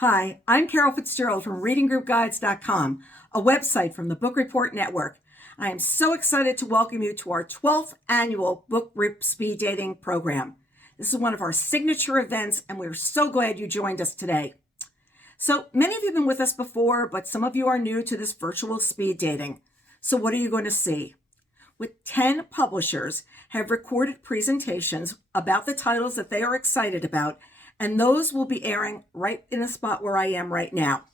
Hi, I'm Carol Fitzgerald from ReadingGroupGuides.com, a website from the Book Report Network. I am so excited to welcome you to our 12th annual Book Group Speed Dating program. This is one of our signature events, and we're so glad you joined us today. So many of you have been with us before, but some of you are new to this virtual speed dating. So what are you going to see? With 10 publishers have recorded presentations about the titles that they are excited about, and those will be airing right in the spot where I am right now.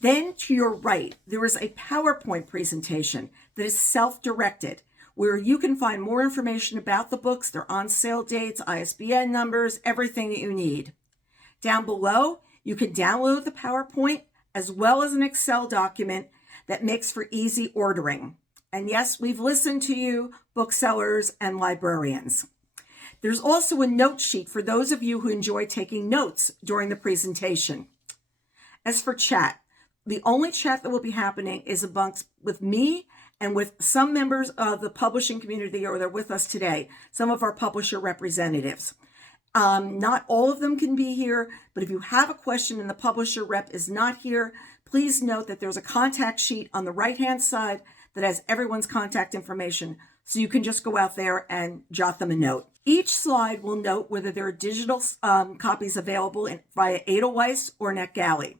Then to your right, there is a PowerPoint presentation that is self-directed, where you can find more information about the books, their on-sale dates, ISBN numbers, everything that you need. Down below, you can download the PowerPoint as well as an Excel document that makes for easy ordering. And yes, we've listened to you, booksellers and librarians. There's also a note sheet for those of you who enjoy taking notes during the presentation. As for chat, the only chat that will be happening is with me and with some members of the publishing community or they're with us today, some of our publisher representatives. Not all of them can be here, but if you have a question and the publisher rep is not here, please note that there's a contact sheet on the right-hand side that has everyone's contact information, so you can just go out there and jot them a note. Each slide will note whether there are digital copies available via Edelweiss or NetGalley.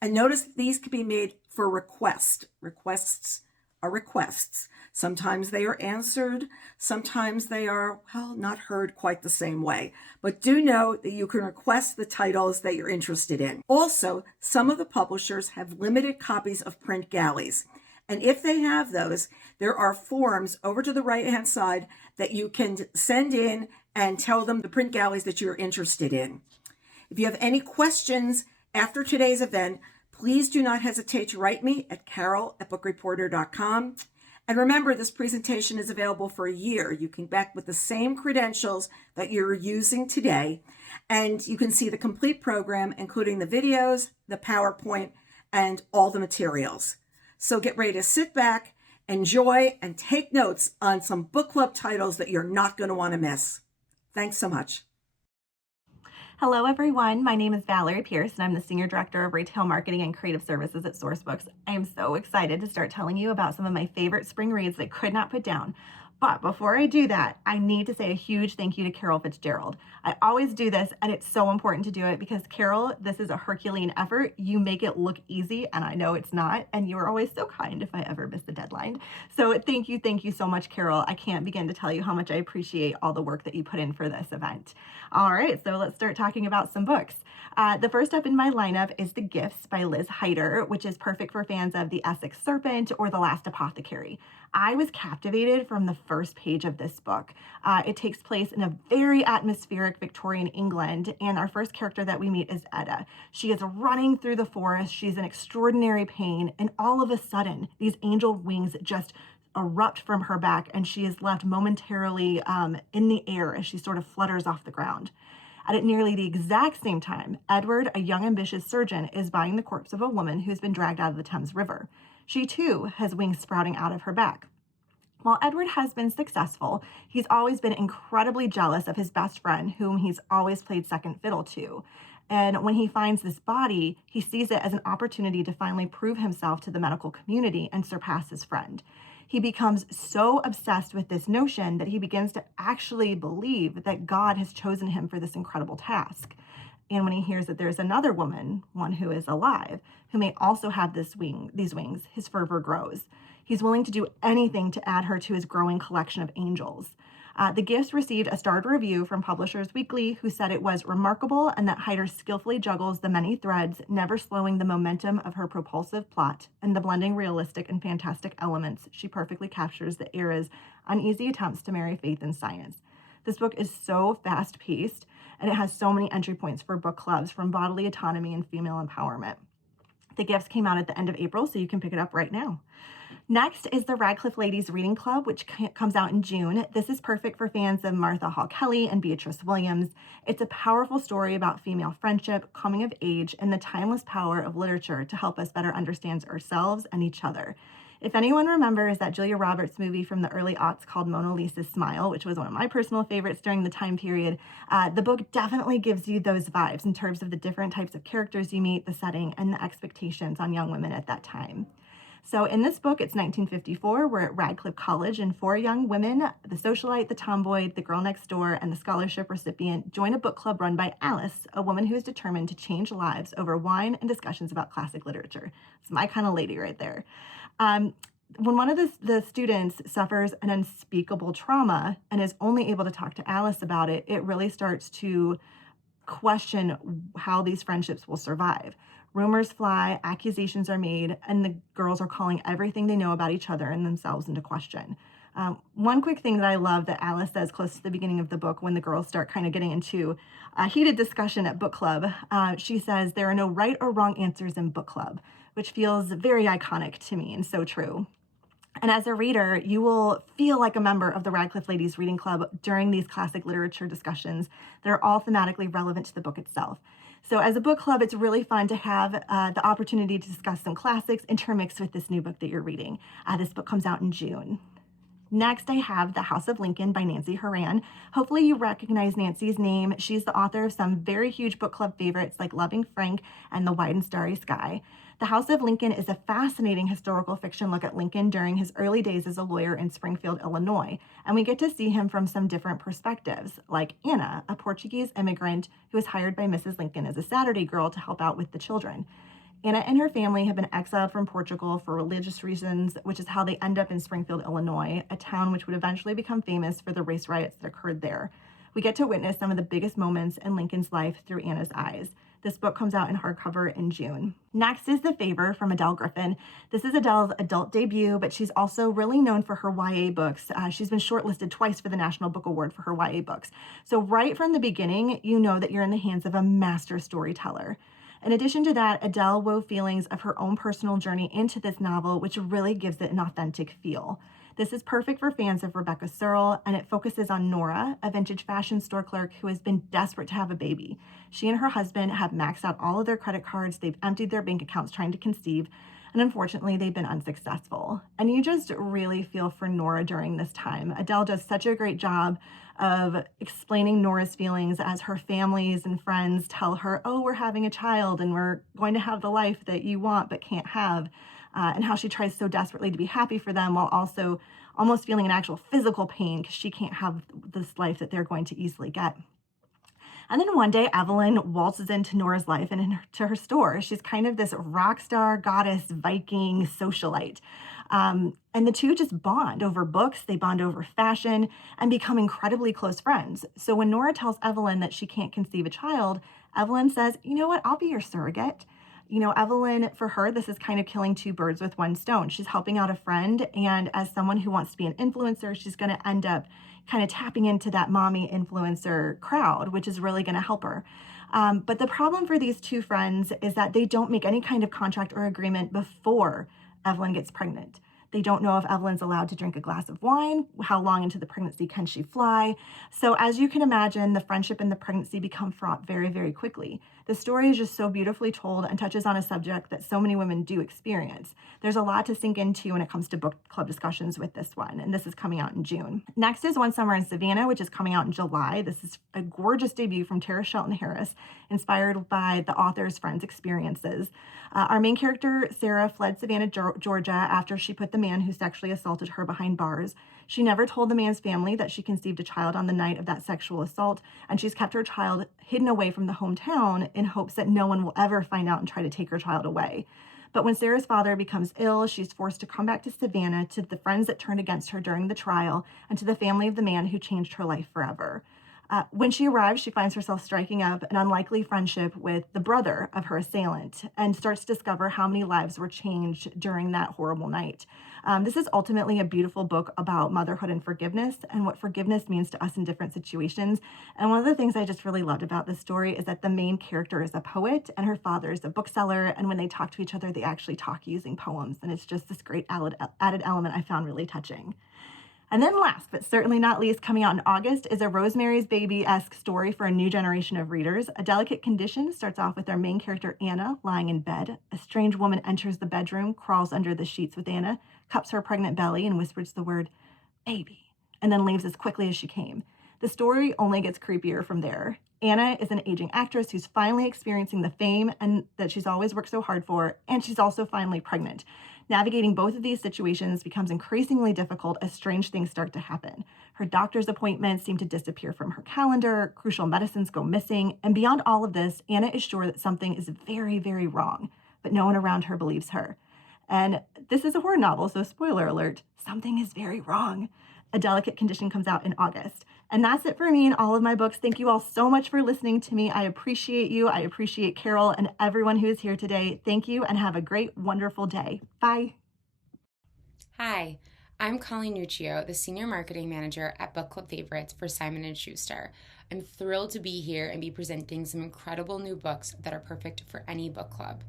And notice that these can be made for request. Requests are requests. Sometimes they are answered. Sometimes they are, not heard quite the same way. But do know that you can request the titles that you're interested in. Also, some of the publishers have limited copies of print galleys. And if they have those, there are forms over to the right-hand side that you can send in and tell them the print galleys that you're interested in. If you have any questions after today's event, please do not hesitate to write me at carol@bookreporter.com. And remember, this presentation is available for a year. You can back with the same credentials that you're using today, and you can see the complete program, including the videos, the PowerPoint, and all the materials. So get ready to sit back, enjoy, and take notes on some book club titles that you're not going to want to miss. Thanks so much. Hello, everyone. My name is Valerie Pierce, and I'm the Senior Director of Retail Marketing and Creative Services at Sourcebooks. I am so excited to start telling you about some of my favorite spring reads that I could not put down. But before I do that, I need to say a huge thank you to Carol Fitzgerald. I always do this, and it's so important to do it because, Carol, this is a Herculean effort. You make it look easy, and I know it's not, and you are always so kind if I ever miss the deadline. So thank you so much, Carol. I can't begin to tell you how much I appreciate all the work that you put in for this event. All right, so let's start talking about some books. The first up in my lineup is The Gifts by Liz Heider, which is perfect for fans of The Essex Serpent or The Last Apothecary. I was captivated from the first page of this book. It takes place in a very atmospheric Victorian England, and our first character that we meet is Etta. She is running through the forest. She's in extraordinary pain, and all of a sudden, these angel wings just erupt from her back, and she is left momentarily in the air as she sort of flutters off the ground. At nearly the exact same time, Edward, a young ambitious surgeon, is buying the corpse of a woman who's been dragged out of the Thames River. She too has wings sprouting out of her back. While Edward has been successful, he's always been incredibly jealous of his best friend, whom he's always played second fiddle to. And when he finds this body, he sees it as an opportunity to finally prove himself to the medical community and surpass his friend. He becomes so obsessed with this notion that he begins to actually believe that God has chosen him for this incredible task. And when he hears that there's another woman, one who is alive, who may also have these wings, his fervor grows. He's willing to do anything to add her to his growing collection of angels. The Gifts received a starred review from Publishers Weekly, who said it was remarkable and that Heider skillfully juggles the many threads, never slowing the momentum of her propulsive plot, and the blending realistic and fantastic elements. She perfectly captures the era's uneasy attempts to marry faith and science. This book is so fast-paced, and it has so many entry points for book clubs, from bodily autonomy and female empowerment. The Gifts came out at the end of April, so you can pick it up right now. Next is the Radcliffe Ladies Reading Club, which comes out in June. This is perfect for fans of Martha Hall Kelly and Beatrice Williams. It's a powerful story about female friendship, coming of age, and the timeless power of literature to help us better understand ourselves and each other. If anyone remembers that Julia Roberts movie from the early aughts called Mona Lisa's Smile, which was one of my personal favorites during the time period, the book definitely gives you those vibes in terms of the different types of characters you meet, the setting, and the expectations on young women at that time. So in this book, it's 1954. We're at Radcliffe College, and four young women, the socialite, the tomboy, the girl next door, and the scholarship recipient, join a book club run by Alice, a woman who is determined to change lives over wine and discussions about classic literature. It's my kind of lady right there. When one of the students suffers an unspeakable trauma and is only able to talk to Alice about it, it really starts to question how these friendships will survive. Rumors fly, accusations are made, and the girls are calling everything they know about each other and themselves into question. One quick thing that I love that Alice says close to the beginning of the book when the girls start kind of getting into a heated discussion at book club, she says, "There are no right or wrong answers in book club," which feels very iconic to me and so true. And as a reader, you will feel like a member of the Radcliffe Ladies Reading Club during these classic literature discussions that are all thematically relevant to the book itself. So as a book club, it's really fun to have the opportunity to discuss some classics intermixed with this new book that you're reading. This book comes out in June. Next, I have The House of Lincoln by Nancy Horan. Hopefully you recognize Nancy's name. She's the author of some very huge book club favorites like Loving Frank and The Wide and Starry Sky. The House of Lincoln is a fascinating historical fiction look at Lincoln during his early days as a lawyer in Springfield, Illinois, and we get to see him from some different perspectives, like Anna, a Portuguese immigrant who was hired by Mrs. Lincoln as a Saturday girl to help out with the children. Anna and her family have been exiled from Portugal for religious reasons, which is how they end up in Springfield, Illinois, a town which would eventually become famous for the race riots that occurred there. We get to witness some of the biggest moments in Lincoln's life through Anna's eyes. This book comes out in hardcover in June. Next is The Favor from Adele Griffin. This is Adele's adult debut, but she's also really known for her YA books. She's been shortlisted twice for the National Book Award for her YA books. So right from the beginning, you know that you're in the hands of a master storyteller. In addition to that, Adele wove feelings of her own personal journey into this novel, which really gives it an authentic feel. This is perfect for fans of Rebecca Searle, and it focuses on Nora, a vintage fashion store clerk who has been desperate to have a baby. She and her husband have maxed out all of their credit cards, they've emptied their bank accounts trying to conceive, and unfortunately, they've been unsuccessful. And you just really feel for Nora during this time. Adele does such a great job of explaining Nora's feelings as her families and friends tell her, "Oh, we're having a child and we're going to have the life that you want but can't have," and how she tries so desperately to be happy for them while also almost feeling an actual physical pain because she can't have this life that they're going to easily get. And then one day, Evelyn waltzes into Nora's life and into her store. She's kind of this rock star, goddess, Viking socialite. And the two just bond over books, they bond over fashion, and become incredibly close friends. So when Nora tells Evelyn that she can't conceive a child, Evelyn says, "You know what, I'll be your surrogate." You know, Evelyn, for her, this is kind of killing two birds with one stone. She's helping out a friend, and as someone who wants to be an influencer, she's going to end up kind of tapping into that mommy influencer crowd, which is really going to help her. But the problem for these two friends is that they don't make any kind of contract or agreement before Evelyn gets pregnant. They don't know if Evelyn's allowed to drink a glass of wine, how long into the pregnancy can she fly. So as you can imagine, the friendship and the pregnancy become fraught very, very quickly. The story is just so beautifully told and touches on a subject that so many women do experience. There's a lot to sink into when it comes to book club discussions with this one, and this is coming out in June. Next is One Summer in Savannah, which is coming out in July. This is a gorgeous debut from Tara Shelton Harris, inspired by the author's friend's experiences. Our main character, Sarah, fled Savannah, Georgia, after she put the man who sexually assaulted her behind bars. She never told the man's family that she conceived a child on the night of that sexual assault, and she's kept her child hidden away from the hometown in hopes that no one will ever find out and try to take her child away. But when Sarah's father becomes ill, she's forced to come back to Savannah, to the friends that turned against her during the trial, and to the family of the man who changed her life forever. When she arrives, she finds herself striking up an unlikely friendship with the brother of her assailant and starts to discover how many lives were changed during that horrible night. This is ultimately a beautiful book about motherhood and forgiveness and what forgiveness means to us in different situations. And one of the things I just really loved about this story is that the main character is a poet and her father is a bookseller. And when they talk to each other, they actually talk using poems. And it's just this great added element I found really touching. And then last, but certainly not least, coming out in August is a Rosemary's Baby-esque story for a new generation of readers. A Delicate Condition starts off with our main character, Anna, lying in bed. A strange woman enters the bedroom, crawls under the sheets with Anna, cups her pregnant belly, and whispers the word, baby, and then leaves as quickly as she came. The story only gets creepier from there. Anna is an aging actress who's finally experiencing the fame and that she's always worked so hard for, and she's also finally pregnant. Navigating both of these situations becomes increasingly difficult as strange things start to happen. Her doctor's appointments seem to disappear from her calendar, crucial medicines go missing, and beyond all of this, Anna is sure that something is very, very wrong, but no one around her believes her. And this is a horror novel, so spoiler alert, something is very wrong. A Delicate Condition comes out in August. And that's it for me and all of my books. Thank you all so much for listening to me. I appreciate you. I appreciate Carol and everyone who is here today. Thank you and have a great, wonderful day. Bye. Hi, I'm Colleen Nuccio, the Senior Marketing Manager at Book Club Favorites for Simon & Schuster. I'm thrilled to be here and be presenting some incredible new books that are perfect for any book club.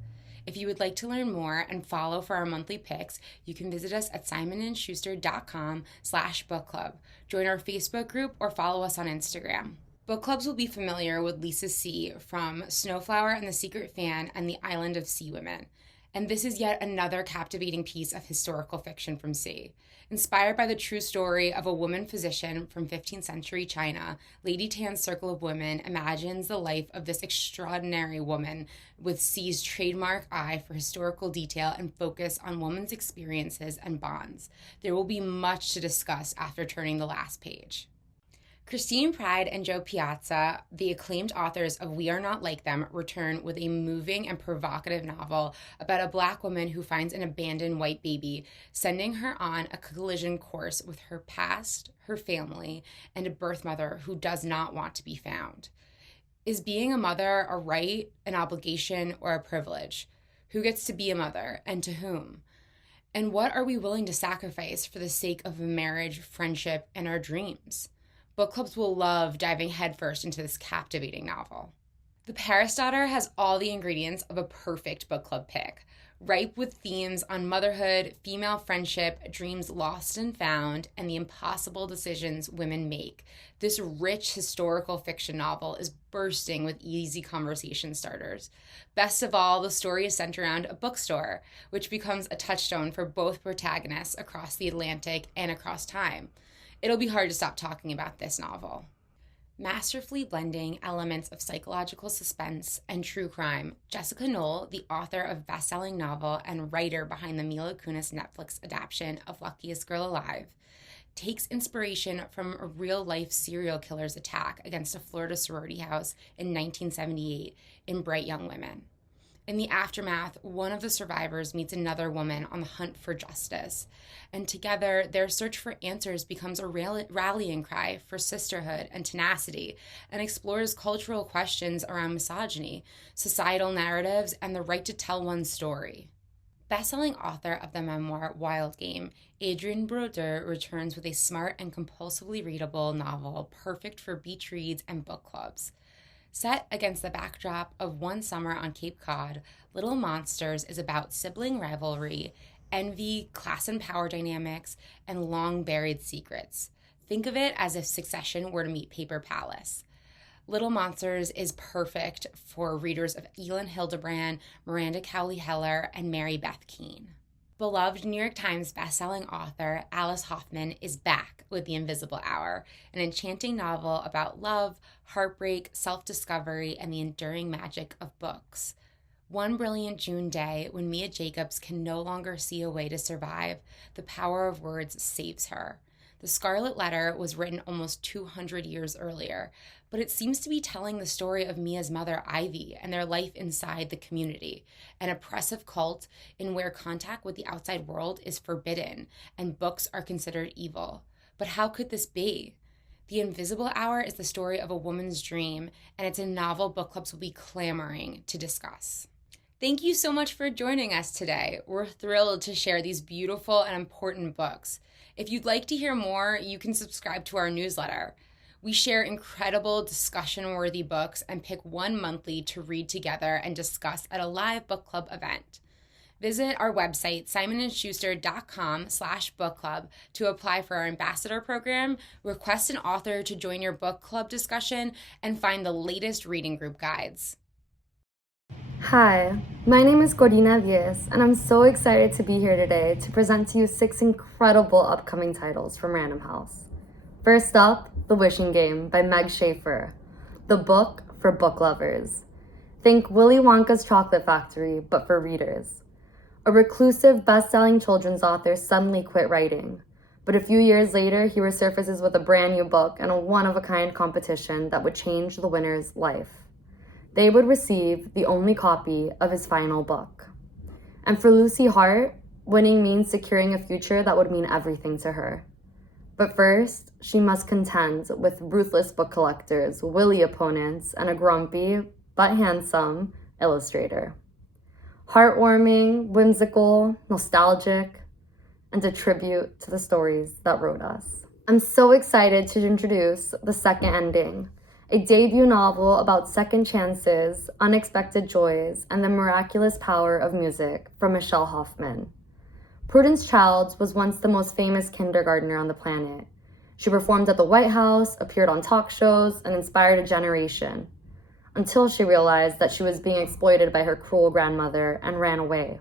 If you would like to learn more and follow for our monthly picks, you can visit us at simonandschuster.com/book club. Join our Facebook group or follow us on Instagram. Book clubs will be familiar with Lisa C. from Snowflower and the Secret Fan and The Island of Sea Women. And this is yet another captivating piece of historical fiction from C. Inspired by the true story of a woman physician from 15th century China, Lady Tan's Circle of Women imagines the life of this extraordinary woman with C's trademark eye for historical detail and focus on women's experiences and bonds. There will be much to discuss after turning the last page. Christine Pride and Joe Piazza, the acclaimed authors of We Are Not Like Them, return with a moving and provocative novel about a Black woman who finds an abandoned white baby, sending her on a collision course with her past, her family, and a birth mother who does not want to be found. Is being a mother a right, an obligation, or a privilege? Who gets to be a mother, and to whom? And what are we willing to sacrifice for the sake of a marriage, friendship, and our dreams? Book clubs will love diving headfirst into this captivating novel. The Paris Daughter has all the ingredients of a perfect book club pick, ripe with themes on motherhood, female friendship, dreams lost and found, and the impossible decisions women make. This rich historical fiction novel is bursting with easy conversation starters. Best of all, the story is centered around a bookstore, which becomes a touchstone for both protagonists across the Atlantic and across time. It'll be hard to stop talking about this novel. Masterfully blending elements of psychological suspense and true crime, Jessica Knoll, the author of best-selling novel and writer behind the Mila Kunis Netflix adaptation of Luckiest Girl Alive, takes inspiration from a real-life serial killer's attack against a Florida sorority house in 1978 in Bright Young Women. In the aftermath, one of the survivors meets another woman on the hunt for justice, and together their search for answers becomes a rallying cry for sisterhood and tenacity, and explores cultural questions around misogyny, societal narratives, and the right to tell one's story. Best-selling author of the memoir Wild Game, Adrienne Brodeur returns with a smart and compulsively readable novel perfect for beach reads and book clubs. Set against the backdrop of one summer on Cape Cod, Little Monsters is about sibling rivalry, envy, class and power dynamics, and long-buried secrets. Think of it as if Succession were to meet Paper Palace. Little Monsters is perfect for readers of Elin Hildebrand, Miranda Cowley-Heller, and Mary Beth Keane. Beloved New York Times bestselling author Alice Hoffman is back with The Invisible Hour, an enchanting novel about love, heartbreak, self-discovery, and the enduring magic of books. One brilliant June day, when Mia Jacobs can no longer see a way to survive, the power of words saves her. The Scarlet Letter was written almost 200 years earlier, but it seems to be telling the story of Mia's mother, Ivy, and their life inside the community, an oppressive cult in where contact with the outside world is forbidden and books are considered evil. But how could this be? The Invisible Hour is the story of a woman's dream, and it's a novel book clubs will be clamoring to discuss. Thank you so much for joining us today. We're thrilled to share these beautiful and important books. If you'd like to hear more, you can subscribe to our newsletter. We share incredible discussion-worthy books and pick one monthly to read together and discuss at a live book club event. Visit our website, simonandschuster.com/book club, to apply for our ambassador program, request an author to join your book club discussion, and find the latest reading group guides. Hi, my name is Corina Diaz, and I'm so excited to be here today to present to you 6 incredible upcoming titles from Random House. First up, The Wishing Game by Meg Schaefer, the book for book lovers. Think Willy Wonka's Chocolate Factory, but for readers. A reclusive, best-selling children's author suddenly quit writing, but a few years later, he resurfaces with a brand new book and a one-of-a-kind competition that would change the winner's life. They would receive the only copy of his final book. And for Lucy Hart, winning means securing a future that would mean everything to her. But first, she must contend with ruthless book collectors, wily opponents, and a grumpy, but handsome, illustrator. Heartwarming, whimsical, nostalgic, and a tribute to the stories that wrote us. I'm so excited to introduce The Second Ending, a debut novel about second chances, unexpected joys, and the miraculous power of music from Michelle Hoffman. Prudence Childs was once the most famous kindergartner on the planet. She performed at the White House, appeared on talk shows, and inspired a generation, until she realized that she was being exploited by her cruel grandmother and ran away.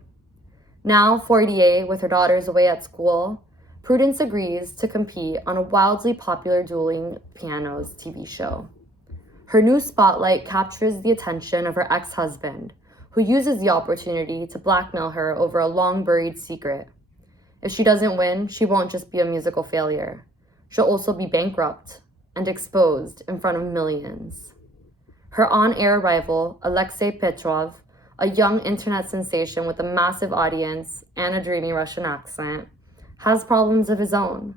Now, 48, with her daughters away at school, Prudence agrees to compete on a wildly popular dueling pianos TV show. Her new spotlight captures the attention of her ex-husband, who uses the opportunity to blackmail her over a long-buried secret. If she doesn't win, she won't just be a musical failure. She'll also be bankrupt and exposed in front of millions. Her on-air rival, Alexei Petrov, a young internet sensation with a massive audience and a dreamy Russian accent, has problems of his own.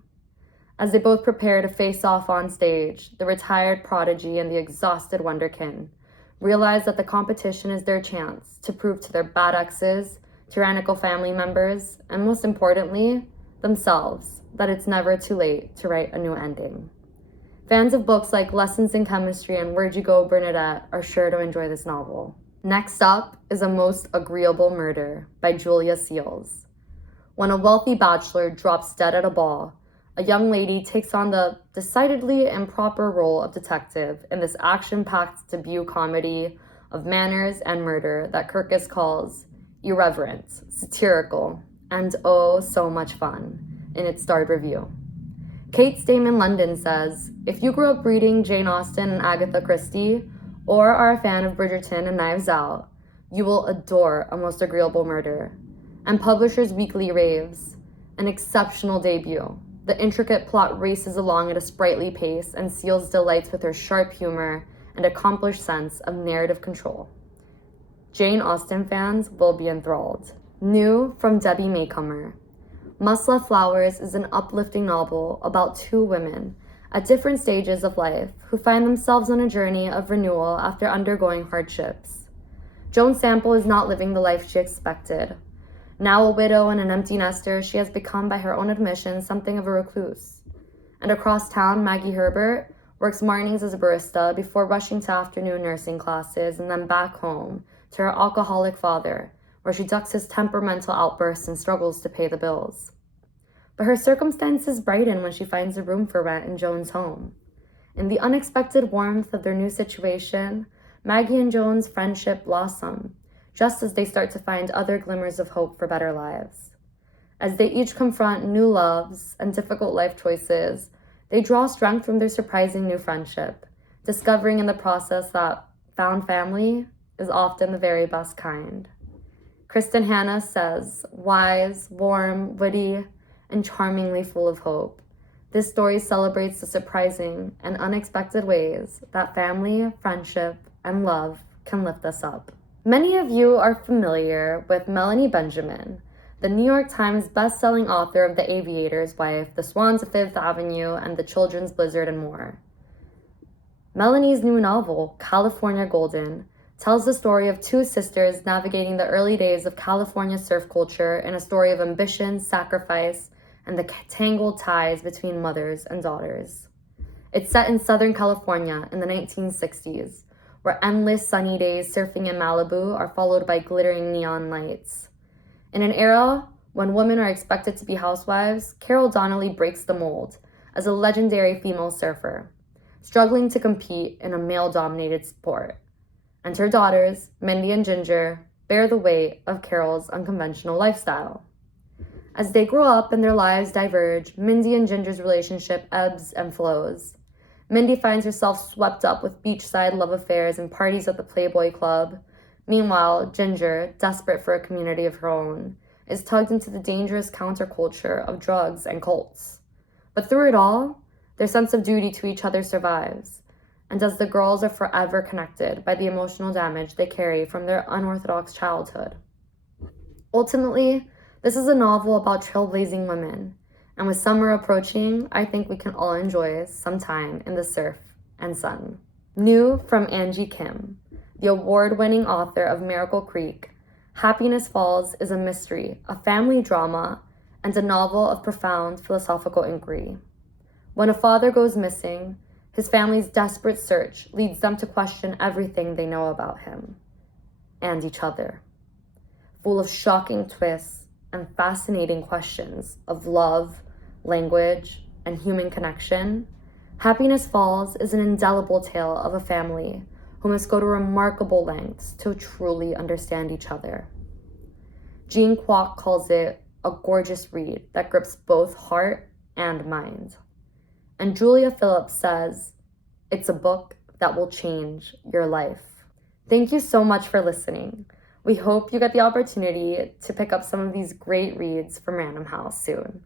As they both prepare to face off on stage, the retired prodigy and the exhausted wonderkin realize that the competition is their chance to prove to their bad exes, tyrannical family members, and most importantly, themselves, that it's never too late to write a new ending. Fans of books like Lessons in Chemistry and Where'd You Go, Bernadette are sure to enjoy this novel. Next up is A Most Agreeable Murder by Julia Seals. When a wealthy bachelor drops dead at a ball, a young lady takes on the decidedly improper role of detective in this action-packed debut comedy of manners and murder that Kirkus calls irreverent, satirical, and oh, so much fun in its starred review. Kate Stayman London says, if you grew up reading Jane Austen and Agatha Christie, or are a fan of Bridgerton and Knives Out, you will adore A Most Agreeable Murder. And Publishers Weekly raves, an exceptional debut. The intricate plot races along at a sprightly pace, and Seals delights with her sharp humor and accomplished sense of narrative control. Jane Austen fans will be enthralled. New from Debbie Maycomer. Must Love Flowers is an uplifting novel about two women at different stages of life who find themselves on a journey of renewal after undergoing hardships. Joan Sample is not living the life she expected. Now a widow and an empty nester, she has become, by her own admission, something of a recluse. And across town, Maggie Herbert works mornings as a barista before rushing to afternoon nursing classes and then back home to her alcoholic father, where she ducks his temperamental outbursts and struggles to pay the bills. But her circumstances brighten when she finds a room for rent in Joan's home. In the unexpected warmth of their new situation, Maggie and Joan's friendship blossom, just as they start to find other glimmers of hope for better lives. As they each confront new loves and difficult life choices, they draw strength from their surprising new friendship, discovering in the process that found family is often the very best kind. Kristen Hanna says, wise, warm, witty, and charmingly full of hope, this story celebrates the surprising and unexpected ways that family, friendship, and love can lift us up. Many of you are familiar with Melanie Benjamin, the New York Times best-selling author of The Aviator's Wife, The Swans of Fifth Avenue, and The Children's Blizzard, and more. Melanie's new novel, California Golden, tells the story of two sisters navigating the early days of California surf culture in a story of ambition, sacrifice, and the tangled ties between mothers and daughters. It's set in Southern California in the 1960s, where endless sunny days surfing in Malibu are followed by glittering neon lights. In an era when women are expected to be housewives, Carol Donnelly breaks the mold as a legendary female surfer, struggling to compete in a male-dominated sport. and her daughters, Mindy and Ginger, bear the weight of Carol's unconventional lifestyle. As they grow up and their lives diverge, Mindy and Ginger's relationship ebbs and flows. Mindy finds herself swept up with beachside love affairs and parties at the Playboy Club. Meanwhile, Ginger, desperate for a community of her own, is tugged into the dangerous counterculture of drugs and cults. But through it all, their sense of duty to each other survives, and as the girls are forever connected by the emotional damage they carry from their unorthodox childhood. Ultimately, this is a novel about trailblazing women, and with summer approaching, I think we can all enjoy some time in the surf and sun. New from Angie Kim, the award-winning author of Miracle Creek, Happiness Falls is a mystery, a family drama, and a novel of profound philosophical inquiry. When a father goes missing, his family's desperate search leads them to question everything they know about him and each other. Full of shocking twists and fascinating questions of love, language, and human connection, Happiness Falls is an indelible tale of a family who must go to remarkable lengths to truly understand each other. Jean Kwok calls it a gorgeous read that grips both heart and mind. And Julia Phillips says, it's a book that will change your life. Thank you so much for listening. We hope you get the opportunity to pick up some of these great reads from Random House soon.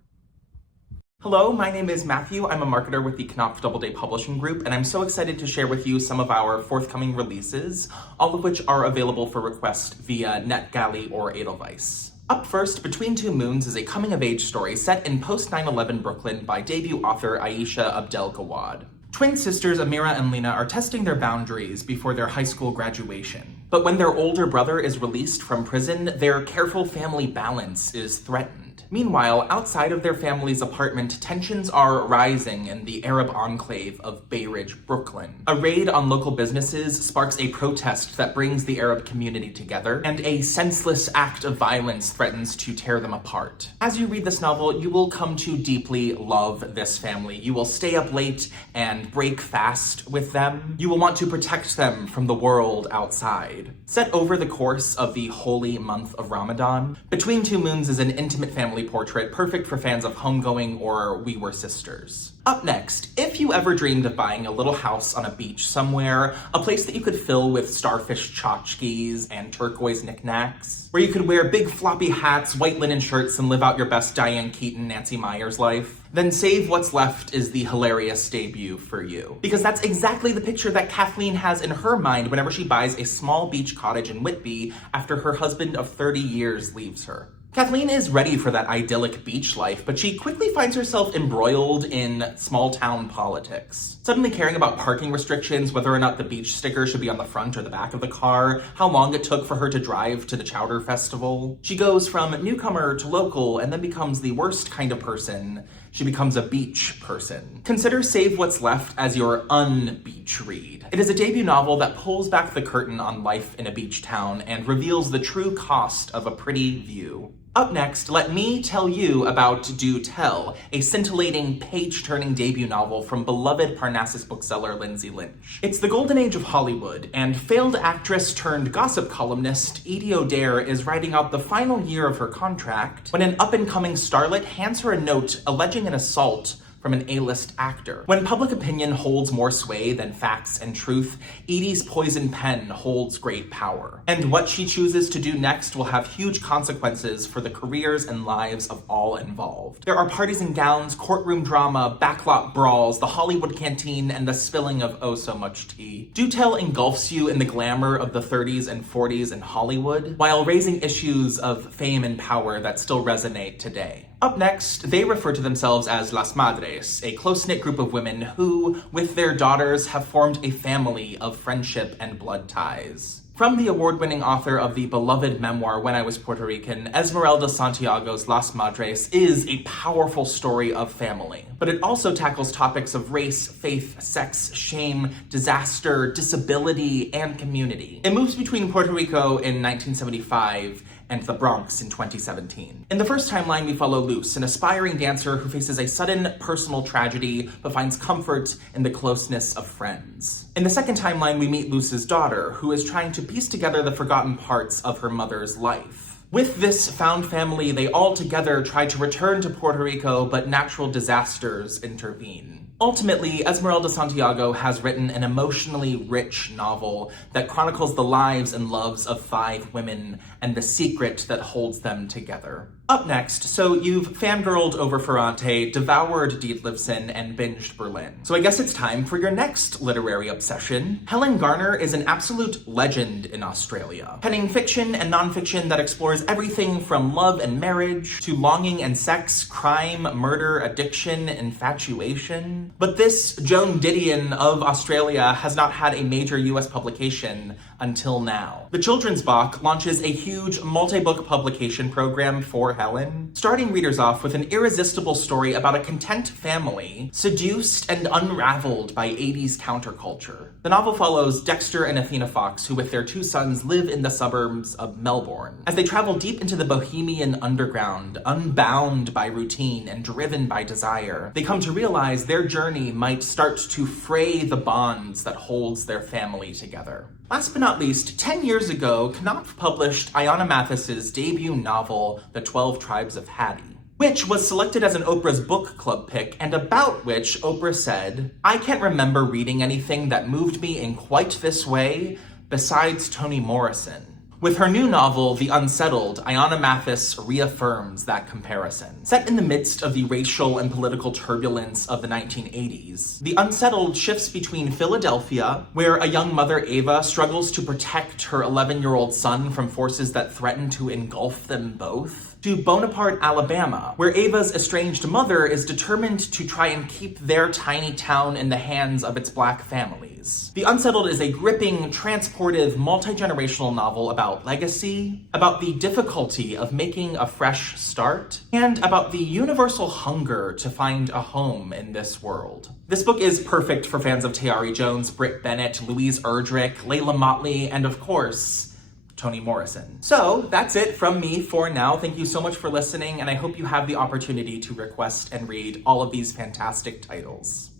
Hello, my name is Matthew. I'm a marketer with the Knopf Doubleday Publishing Group, and I'm so excited to share with you some of our forthcoming releases, all of which are available for request via NetGalley or Edelweiss. Up first, Between Two Moons is a coming-of-age story set in post-9/11 Brooklyn by debut author Aisha Abdel Gawad. Twin sisters Amira and Lena are testing their boundaries before their high school graduation. But when their older brother is released from prison, their careful family balance is threatened. Meanwhile, outside of their family's apartment, tensions are rising in the Arab enclave of Bay Ridge, Brooklyn. A raid on local businesses sparks a protest that brings the Arab community together, and a senseless act of violence threatens to tear them apart. As you read this novel, you will come to deeply love this family. You will stay up late and break fast with them. You will want to protect them from the world outside. Set over the course of the holy month of Ramadan, Between Two Moons is an intimate family portrait perfect for fans of Homegoing or We Were Sisters. Up next, if you ever dreamed of buying a little house on a beach somewhere, a place that you could fill with starfish tchotchkes and turquoise knickknacks, where you could wear big floppy hats, white linen shirts, and live out your best Diane Keaton, Nancy Meyers life, then Save What's Left is the hilarious debut for you. Because that's exactly the picture that Kathleen has in her mind whenever she buys a small beach cottage in Whitby after her husband of 30 years leaves her. Kathleen is ready for that idyllic beach life, but she quickly finds herself embroiled in small-town politics. Suddenly caring about parking restrictions, whether or not the beach sticker should be on the front or the back of the car, how long it took for her to drive to the Chowder Festival. She goes from newcomer to local and then becomes the worst kind of person. She becomes a beach person. Consider Save What's Left as your un-beach read. It is a debut novel that pulls back the curtain on life in a beach town and reveals the true cost of a pretty view. Up next, let me tell you about Do Tell, a scintillating, page-turning debut novel from beloved Parnassus bookseller Lindsay Lynch. It's the golden age of Hollywood, and failed actress turned gossip columnist Edie O'Dare is writing out the final year of her contract when an up-and-coming starlet hands her a note alleging an assault from an A-list actor. When public opinion holds more sway than facts and truth, Edie's poison pen holds great power. And what she chooses to do next will have huge consequences for the careers and lives of all involved. There are parties and gowns, courtroom drama, backlot brawls, the Hollywood canteen, and the spilling of oh so much tea. Do Tell engulfs you in the glamour of the 30s and 40s in Hollywood, while raising issues of fame and power that still resonate today. Up next, they refer to themselves as Las Madres, a close-knit group of women who, with their daughters, have formed a family of friendship and blood ties. From the award-winning author of the beloved memoir When I Was Puerto Rican, Esmeralda Santiago's Las Madres is a powerful story of family, but it also tackles topics of race, faith, sex, shame, disaster, disability, and community. It moves between Puerto Rico in 1975 and the Bronx in 2017. In the first timeline, we follow Luce, an aspiring dancer who faces a sudden personal tragedy but finds comfort in the closeness of friends. In the second timeline, we meet Luce's daughter, who is trying to piece together the forgotten parts of her mother's life. With this found family, they all together try to return to Puerto Rico, but natural disasters intervene. Ultimately, Esmeralda Santiago has written an emotionally rich novel that chronicles the lives and loves of 5 women and the secret that holds them together. Up next, so you've fangirled over Ferrante, devoured Dietlefsen, and binged Berlin. So I guess it's time for your next literary obsession. Helen Garner is an absolute legend in Australia, penning fiction and nonfiction that explores everything from love and marriage to longing and sex, crime, murder, addiction, infatuation. But this Joan Didion of Australia has not had a major US publication until now. The Children's Bach launches a huge multi-book publication program for Helen, starting readers off with an irresistible story about a content family seduced and unraveled by 80s counterculture. The novel follows Dexter and Athena Fox, who with their 2 sons live in the suburbs of Melbourne. As they travel deep into the bohemian underground, unbound by routine and driven by desire, they come to realize their journey might start to fray the bonds that holds their family together. Last but not least, 10 years ago, Knopf published Ayanna Mathis's debut novel, The 12 Tribes of Hattie, which was selected as an Oprah's book club pick, and about which Oprah said, "I can't remember reading anything that moved me in quite this way besides Toni Morrison." With her new novel, The Unsettled, Ayanna Mathis reaffirms that comparison. Set in the midst of the racial and political turbulence of the 1980s, The Unsettled shifts between Philadelphia, where a young mother, Ava, struggles to protect her 11-year-old son from forces that threaten to engulf them both, to Bonaparte, Alabama, where Ava's estranged mother is determined to try and keep their tiny town in the hands of its Black families. The Unsettled is a gripping, transportive, multi-generational novel about legacy, about the difficulty of making a fresh start, and about the universal hunger to find a home in this world. This book is perfect for fans of Tayari Jones, Britt Bennett, Louise Erdrich, Layla Motley, and of course, Toni Morrison. So that's it from me for now. Thank you so much for listening, and I hope you have the opportunity to request and read all of these fantastic titles.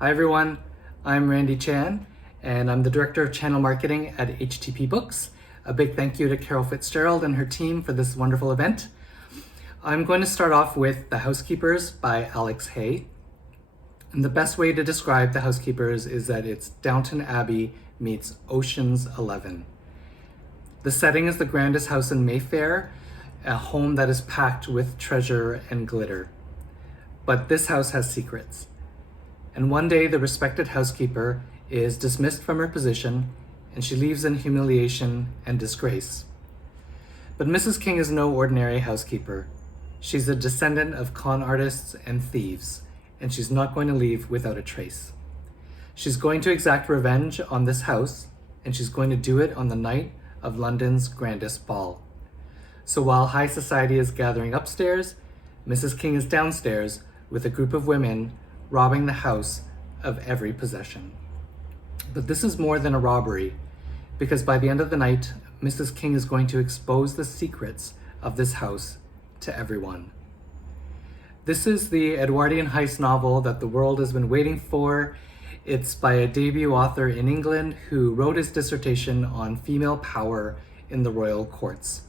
Hi everyone, I'm Randy Chan, and I'm the Director of Channel Marketing at HTP Books. A big thank you to Carol Fitzgerald and her team for this wonderful event. I'm going to start off with The Housekeepers by Alex Hay. And the best way to describe The Housekeepers is that it's Downton Abbey meets Ocean's 11. The setting is the grandest house in Mayfair, a home that is packed with treasure and glitter. But this house has secrets. And one day the respected housekeeper is dismissed from her position and she leaves in humiliation and disgrace. But Mrs. King is no ordinary housekeeper. She's a descendant of con artists and thieves, and she's not going to leave without a trace. She's going to exact revenge on this house, and she's going to do it on the night of London's grandest ball. So while high society is gathering upstairs, Mrs. King is downstairs with a group of women robbing the house of every possession. But this is more than a robbery, because by the end of the night, Mrs. King is going to expose the secrets of this house to everyone. This is the Edwardian heist novel that the world has been waiting for. It's by a debut author in England who wrote his dissertation on female power in the royal courts.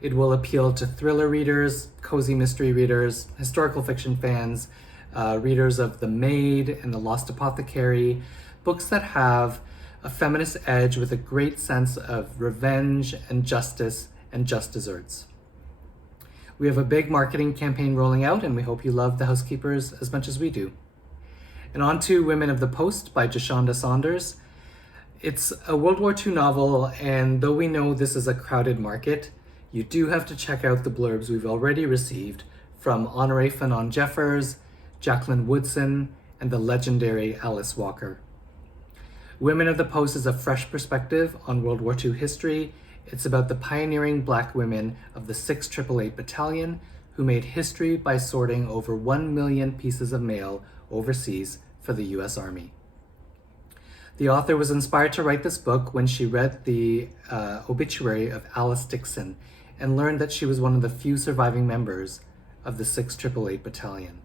It will appeal to thriller readers, cozy mystery readers, historical fiction fans, readers of The Maid and The Lost Apothecary, books that have a feminist edge with a great sense of revenge and justice and just desserts. We have a big marketing campaign rolling out, and we hope you love The Housekeepers as much as we do. And on to Women of the Post by Jashonda Saunders. It's a World War II novel, and though we know this is a crowded market, you do have to check out the blurbs we've already received from Honoré Fanon Jeffers, Jacqueline Woodson, and the legendary Alice Walker. Women of the Post is a fresh perspective on World War II history. It's about the pioneering Black women of the 6th 888 Battalion who made history by sorting over 1 million pieces of mail overseas for the US Army. The author was inspired to write this book when she read the obituary of Alice Dixon and learned that she was one of the few surviving members of the 688 Battalion.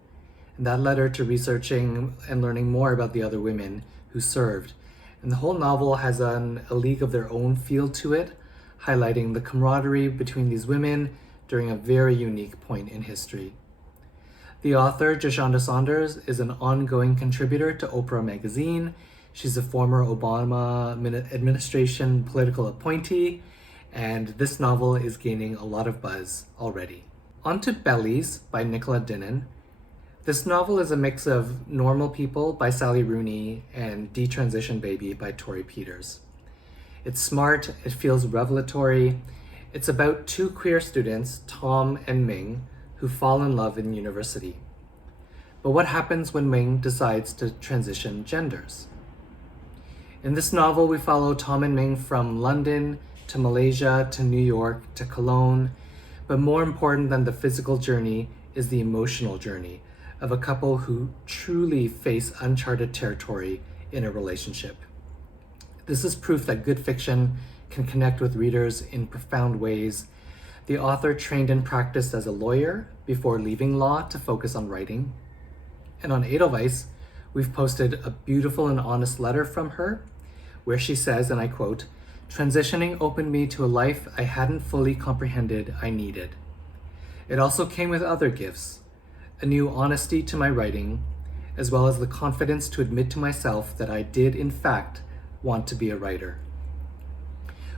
And that led her to researching and learning more about the other women who served. And the whole novel has a league of their own feel to it, highlighting the camaraderie between these women during a very unique point in history. The author, Jashonda Saunders, is an ongoing contributor to Oprah magazine. She's a former Obama administration political appointee, and this novel is gaining a lot of buzz already. On to Bellies by Nicola Dinnan. This novel is a mix of Normal People by Sally Rooney and Detransition Baby by Tori Peters. It's smart, it feels revelatory. It's about two queer students, Tom and Ming, who fall in love in university. But what happens when Ming decides to transition genders? In this novel, we follow Tom and Ming from London to Malaysia to New York to Cologne, but more important than the physical journey is the emotional journey of a couple who truly face uncharted territory in a relationship. This is proof that good fiction can connect with readers in profound ways. The author trained and practiced as a lawyer before leaving law to focus on writing. And on Edelweiss, we've posted a beautiful and honest letter from her where she says, and I quote, "Transitioning opened me to a life I hadn't fully comprehended I needed. It also came with other gifts, a new honesty to my writing, as well as the confidence to admit to myself that I did, in fact, want to be a writer."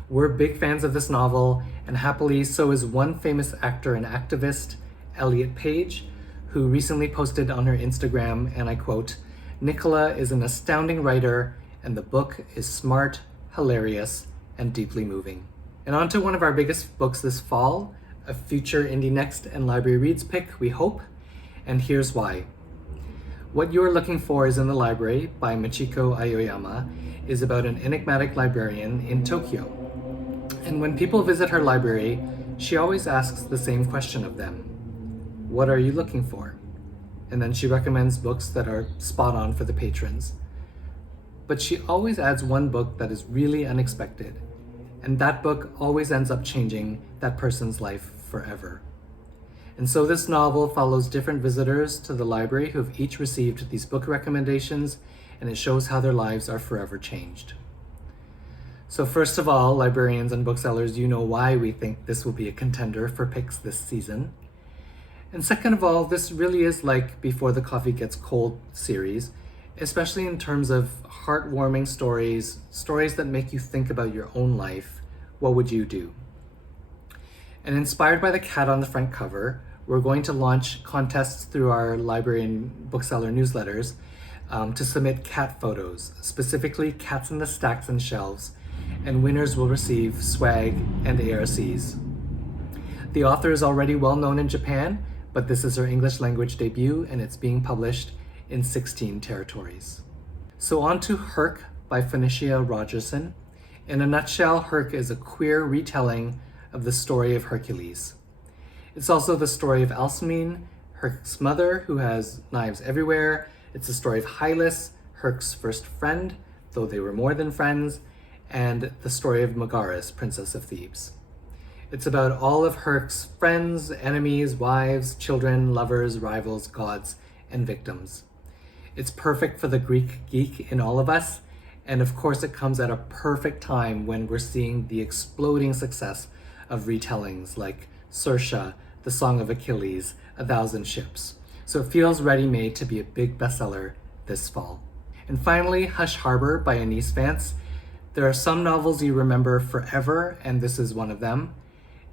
We're big fans of this novel, and happily so is one famous actor and activist, Elliot Page, who recently posted on her Instagram, and I quote, "Nicola is an astounding writer, and the book is smart, hilarious, and deeply moving." And on to one of our biggest books this fall, a future Indie Next and Library Reads pick, we hope, and here's why. What You're Looking For Is in the Library by Michiko Aoyama is about an enigmatic librarian in Tokyo. And when people visit her library, she always asks the same question of them. What are you looking for? And then she recommends books that are spot on for the patrons. But she always adds one book that is really unexpected, and that book always ends up changing that person's life forever. And so this novel follows different visitors to the library who have each received these book recommendations, and it shows how their lives are forever changed. So first of all, librarians and booksellers, you know why we think this will be a contender for picks this season. And second of all, this really is like Before the Coffee Gets Cold series, especially in terms of heartwarming stories, stories that make you think about your own life. What would you do? And inspired by the cat on the front cover, we're going to launch contests through our library and bookseller newsletters to submit cat photos, specifically cats in the stacks and shelves, and winners will receive swag and ARCs. The author is already well known in Japan, but this is her English language debut, and it's being published in 16 territories. So on to Herc by Phoenicia Rogerson. In a nutshell, Herc is a queer retelling of the story of Hercules. It's also the story of Alcmene, Herc's mother, who has knives everywhere. It's the story of Hylas, Herc's first friend, though they were more than friends, and the story of Megaris, Princess of Thebes. It's about all of Herc's friends, enemies, wives, children, lovers, rivals, gods, and victims. It's perfect for the Greek geek in all of us, and of course it comes at a perfect time when we're seeing the exploding success of retellings like Circe, The Song of Achilles, A Thousand Ships. So it feels ready-made to be a big bestseller this fall. And finally, Hush Harbor by Anise Vance. There are some novels you remember forever, and this is one of them.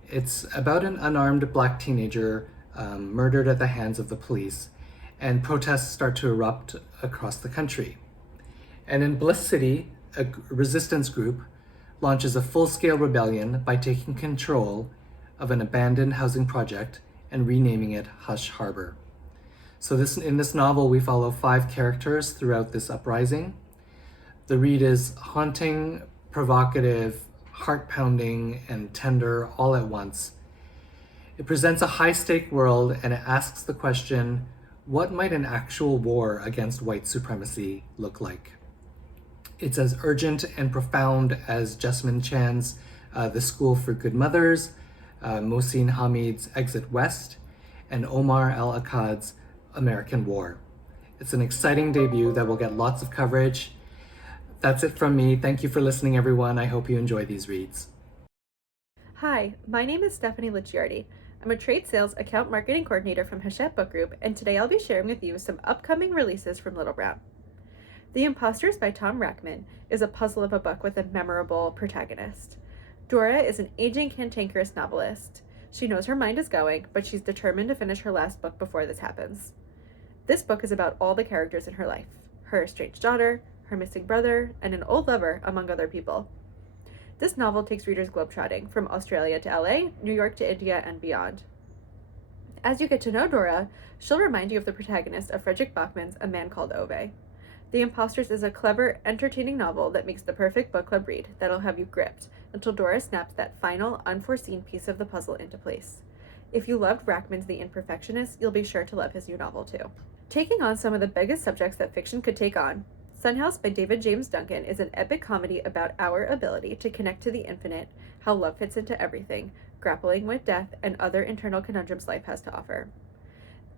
It's about an unarmed Black teenager murdered at the hands of the police, and protests start to erupt across the country. And in Bliss City, a resistance group launches a full-scale rebellion by taking control of an abandoned housing project and renaming it Hush Harbor. So in this novel, we follow 5 characters throughout this uprising. The read is haunting, provocative, heart-pounding, and tender all at once. It presents a high-stake world, and it asks the question, what might an actual war against white supremacy look like? It's as urgent and profound as Jessamine Chan's The School for Good Mothers, Mohsin Hamid's Exit West, and Omar El-Akkad's American War. It's an exciting debut that will get lots of coverage. That's it from me. Thank you for listening, everyone. I hope you enjoy these reads. Hi, my name is Stephanie Licciardi. I'm a trade sales account marketing coordinator from Hachette Book Group, and today I'll be sharing with you some upcoming releases from Little Brown. The Imposters by Tom Rackman is a puzzle of a book with a memorable protagonist. Dora is an aging cantankerous novelist. She knows her mind is going, but she's determined to finish her last book before this happens. This book is about all the characters in her life, her estranged daughter, her missing brother, and an old lover, among other people. This novel takes readers globetrotting from Australia to LA, New York to India, and beyond. As you get to know Dora, she'll remind you of the protagonist of Frederick Bachman's A Man Called Ove. The Imposters is a clever, entertaining novel that makes the perfect book club read that'll have you gripped until Dora snaps that final, unforeseen piece of the puzzle into place. If you loved Rackman's The Imperfectionist, you'll be sure to love his new novel too. Taking on some of the biggest subjects that fiction could take on, Son House by David James Duncan is an epic comedy about our ability to connect to the infinite, how love fits into everything, grappling with death, and other internal conundrums life has to offer.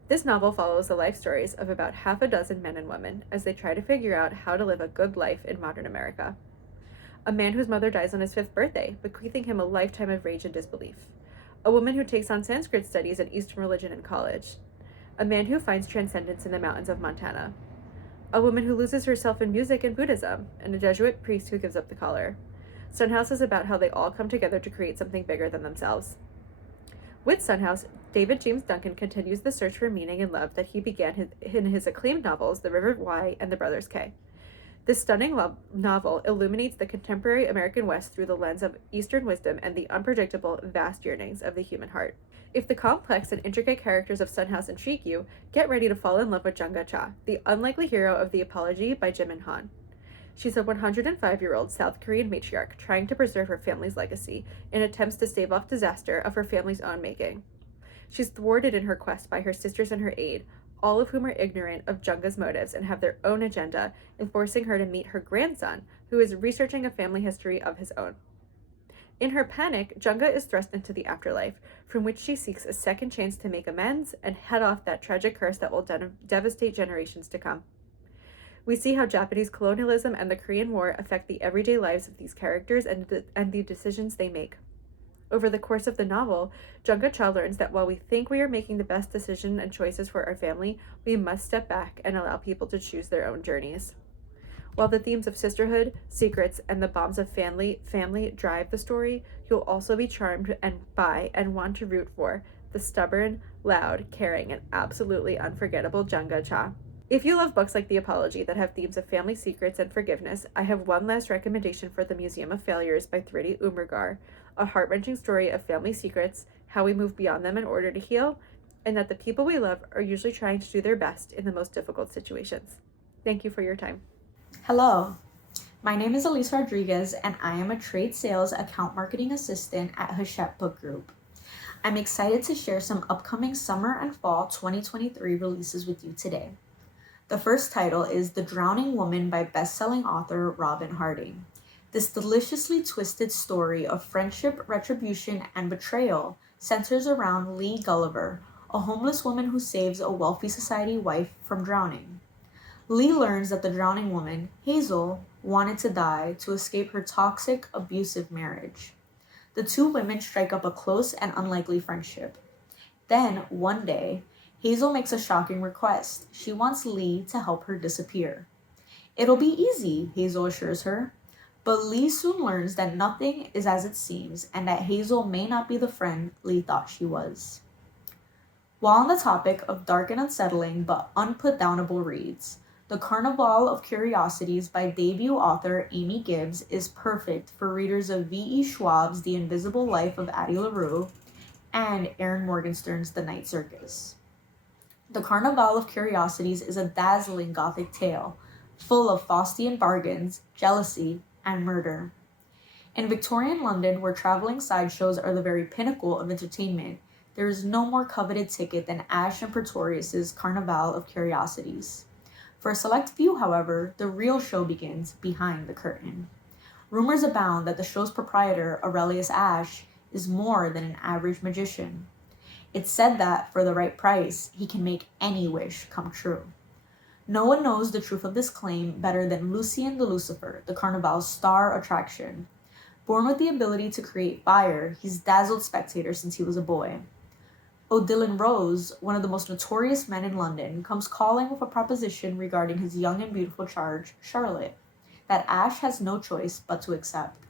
This novel follows the life stories of about half a dozen men and women as they try to figure out how to live a good life in modern America. A man whose mother dies on his 5th birthday, bequeathing him a lifetime of rage and disbelief. A woman who takes on Sanskrit studies and Eastern religion in college. A man who finds transcendence in the mountains of Montana. A woman who loses herself in music and Buddhism, and a Jesuit priest who gives up the collar. Son House is about how they all come together to create something bigger than themselves. With Son House, David James Duncan continues the search for meaning and love that he began in his acclaimed novels, The River Wye and The Brothers K. This stunning novel illuminates the contemporary American West through the lens of Eastern wisdom and the unpredictable, vast yearnings of the human heart. If the complex and intricate characters of Son House intrigue you, get ready to fall in love with Jung Cha, the unlikely hero of The Apology by Jim and Han. She's a 105-year-old South Korean matriarch trying to preserve her family's legacy in attempts to stave off disaster of her family's own making. She's thwarted in her quest by her sisters and her aide, all of whom are ignorant of Junga's motives and have their own agenda in forcing her to meet her grandson, who is researching a family history of his own. In her panic, Junga is thrust into the afterlife, from which she seeks a second chance to make amends and head off that tragic curse that will devastate generations to come. We see how Japanese colonialism and the Korean War affect the everyday lives of these characters and the decisions they make. Over the course of the novel, Jung Cha learns that while we think we are making the best decision and choices for our family, we must step back and allow people to choose their own journeys. While the themes of sisterhood, secrets, and the bonds of family drive the story, you'll also be charmed by and want to root for the stubborn, loud, caring, and absolutely unforgettable Jung Cha. If you love books like The Apology that have themes of family secrets and forgiveness, I have one last recommendation for The Museum of Failures by Thridi Umrigar, a heart-wrenching story of family secrets, how we move beyond them in order to heal, and that the people we love are usually trying to do their best in the most difficult situations. Thank you for your time. Hello, my name is Elise Rodriguez, and I am a trade sales account marketing assistant at Hachette Book Group. I'm excited to share some upcoming summer and fall 2023 releases with you today. The first title is The Drowning Woman by best-selling author Robin Harding. This deliciously twisted story of friendship, retribution, and betrayal centers around Lee Gulliver, a homeless woman who saves a wealthy society wife from drowning. Lee learns that the drowning woman, Hazel, wanted to die to escape her toxic, abusive marriage. The two women strike up a close and unlikely friendship. Then, one day, Hazel makes a shocking request. She wants Lee to help her disappear. It'll be easy, Hazel assures her. But Lee soon learns that nothing is as it seems and that Hazel may not be the friend Lee thought she was. While on the topic of dark and unsettling but unputdownable reads, The Carnival of Curiosities by debut author Amy Gibbs is perfect for readers of V.E. Schwab's The Invisible Life of Addie LaRue and Aaron Morgenstern's The Night Circus. The Carnival of Curiosities is a dazzling gothic tale, full of Faustian bargains, jealousy, and murder. In Victorian London, where traveling sideshows are the very pinnacle of entertainment, there is no more coveted ticket than Ash and Pretorius's Carnival of Curiosities. For a select few, however, the real show begins behind the curtain. Rumors abound that the show's proprietor, Aurelius Ashe, is more than an average magician. It's said that, for the right price, he can make any wish come true. No one knows the truth of this claim better than Lucien de Lucifer, the Carnival's star attraction. Born with the ability to create fire, he's dazzled spectators since he was a boy. Odilon Rose, one of the most notorious men in London, comes calling with a proposition regarding his young and beautiful charge, Charlotte, that Ashe has no choice but to accept.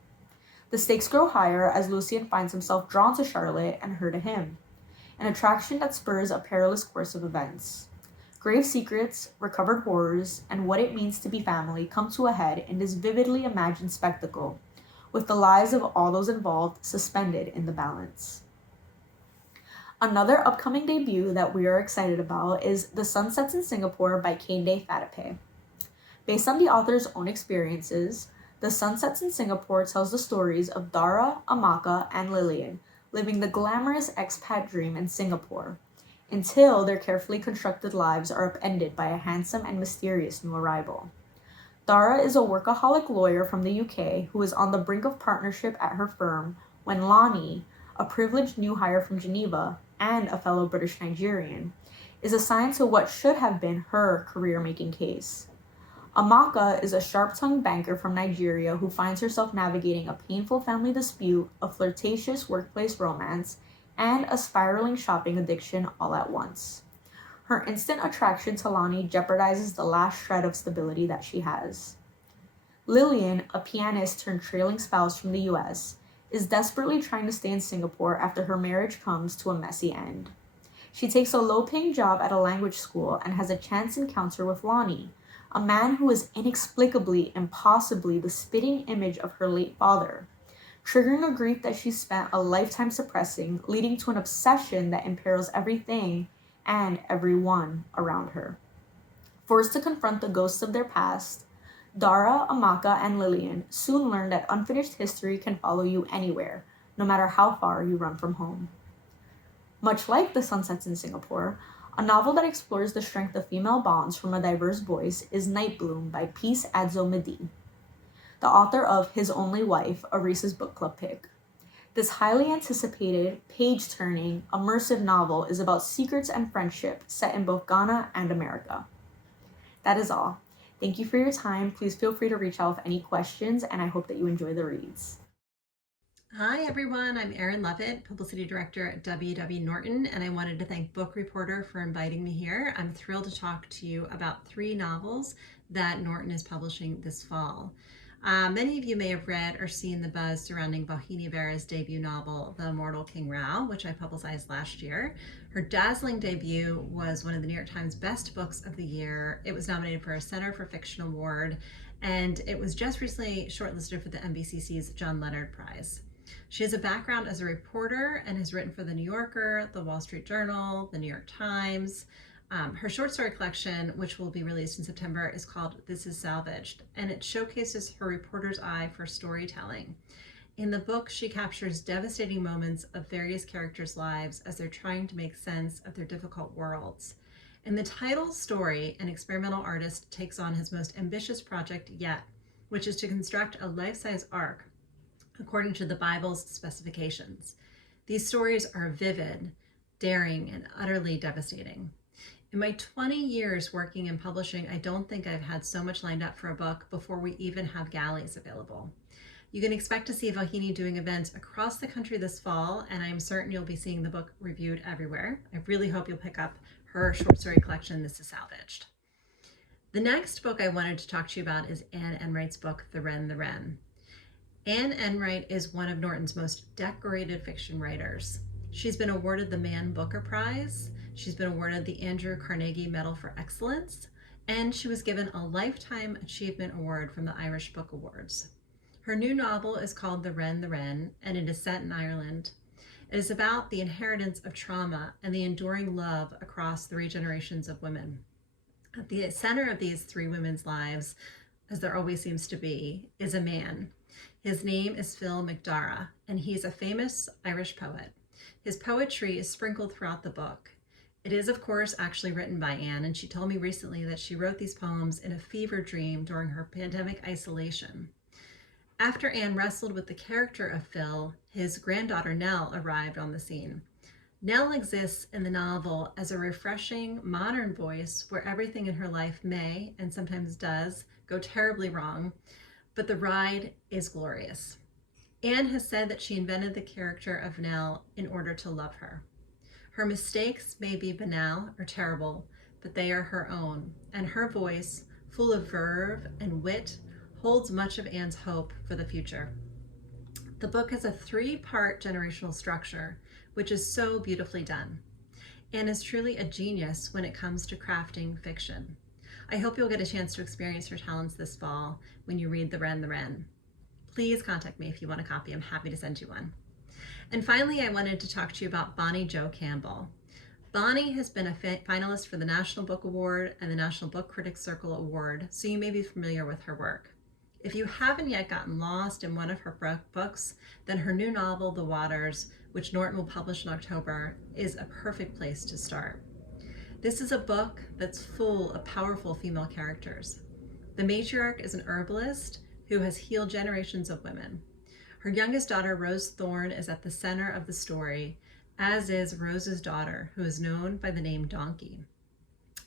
The stakes grow higher as Lucien finds himself drawn to Charlotte and her to him, an attraction that spurs a perilous course of events. Grave secrets, recovered horrors, and what it means to be family come to a head in this vividly imagined spectacle, with the lives of all those involved suspended in the balance. Another upcoming debut that we are excited about is The Sun Sets in Singapore by Kehinde Fatipe. Based on the author's own experiences, The Sun Sets in Singapore tells the stories of Dara, Amaka, and Lillian living the glamorous expat dream in Singapore, until their carefully constructed lives are upended by a handsome and mysterious new arrival. Dara is a workaholic lawyer from the UK who is on the brink of partnership at her firm when Lonnie, a privileged new hire from Geneva and a fellow British Nigerian, is assigned to what should have been her career-making case. Amaka is a sharp-tongued banker from Nigeria who finds herself navigating a painful family dispute, a flirtatious workplace romance, and a spiraling shopping addiction all at once. Her instant attraction to Lonnie jeopardizes the last shred of stability that she has. Lillian, a pianist turned trailing spouse from the US, is desperately trying to stay in Singapore after her marriage comes to a messy end. She takes a low-paying job at a language school and has a chance encounter with Lonnie, a man who is inexplicably and possibly the spitting image of her late father, triggering a grief that she spent a lifetime suppressing, leading to an obsession that imperils everything and everyone around her. Forced to confront the ghosts of their past, Dara, Amaka, and Lillian soon learn that unfinished history can follow you anywhere, no matter how far you run from home. Much like The Sun Sets in Singapore, a novel that explores the strength of female bonds from a diverse voice is Night Bloom by Peace Adzo Medi, the author of His Only Wife, a Reese's Book Club pick. This highly anticipated, page-turning, immersive novel is about secrets and friendship set in both Ghana and America. That is all. Thank you for your time. Please feel free to reach out with any questions, and I hope that you enjoy the reads. Hi everyone, I'm Erin Levitt, Publicity Director at W.W. Norton, and I wanted to thank Book Reporter for inviting me here. I'm thrilled to talk to you about 3 novels that Norton is publishing this fall. Many of you may have read or seen the buzz surrounding Vauhini Vera's debut novel, The Immortal King Rao, which I publicized last year. Her dazzling debut was one of the New York Times best books of the year. It was nominated for a Center for Fiction Award, and it was just recently shortlisted for the NBCC's John Leonard Prize. She has a background as a reporter and has written for The New Yorker, The Wall Street Journal, The New York Times. Her short story collection, which will be released in September, is called This Is Salvaged, and it showcases her reporter's eye for storytelling. In the book, she captures devastating moments of various characters' lives as they're trying to make sense of their difficult worlds. In the title story, an experimental artist takes on his most ambitious project yet, which is to construct a life-size ark according to the Bible's specifications. These stories are vivid, daring, and utterly devastating. In my 20 years working in publishing, I don't think I've had so much lined up for a book before we even have galleys available. You can expect to see Vauhini doing events across the country this fall, and I'm certain you'll be seeing the book reviewed everywhere. I really hope you'll pick up her short story collection, This Is Salvaged. The next book I wanted to talk to you about is Anne Enright's book, The Wren, the Wren. Anne Enright is one of Norton's most decorated fiction writers. She's been awarded the Man Booker Prize, she's been awarded the Andrew Carnegie Medal for Excellence, and she was given a Lifetime Achievement Award from the Irish Book Awards. Her new novel is called The Wren, and it is set in Ireland. It is about the inheritance of trauma and the enduring love across 3 generations of women. At the center of these 3 women's lives, as there always seems to be, is a man. His name is Phil McDara, and he's a famous Irish poet. His poetry is sprinkled throughout the book. It is, of course, actually written by Anne, and she told me recently that she wrote these poems in a fever dream during her pandemic isolation. After Anne wrestled with the character of Phil, his granddaughter Nell arrived on the scene. Nell exists in the novel as a refreshing, modern voice where everything in her life may, and sometimes does, go terribly wrong, but the ride is glorious. Anne has said that she invented the character of Nell in order to love her. Her mistakes may be banal or terrible, but they are her own, and her voice, full of verve and wit, holds much of Anne's hope for the future. The book has a 3-part generational structure, which is so beautifully done. Anne is truly a genius when it comes to crafting fiction. I hope you'll get a chance to experience her talents this fall when you read The Wren. Please contact me if you want a copy. I'm happy to send you one. And finally, I wanted to talk to you about Bonnie Jo Campbell. Bonnie has been a finalist for the National Book Award and the National Book Critics Circle Award, so you may be familiar with her work. If you haven't yet gotten lost in one of her books, then her new novel, The Waters, which Norton will publish in October, is a perfect place to start. This is a book that's full of powerful female characters. The matriarch is an herbalist who has healed generations of women. Her youngest daughter, Rose Thorne, is at the center of the story, as is Rose's daughter, who is known by the name Donkey.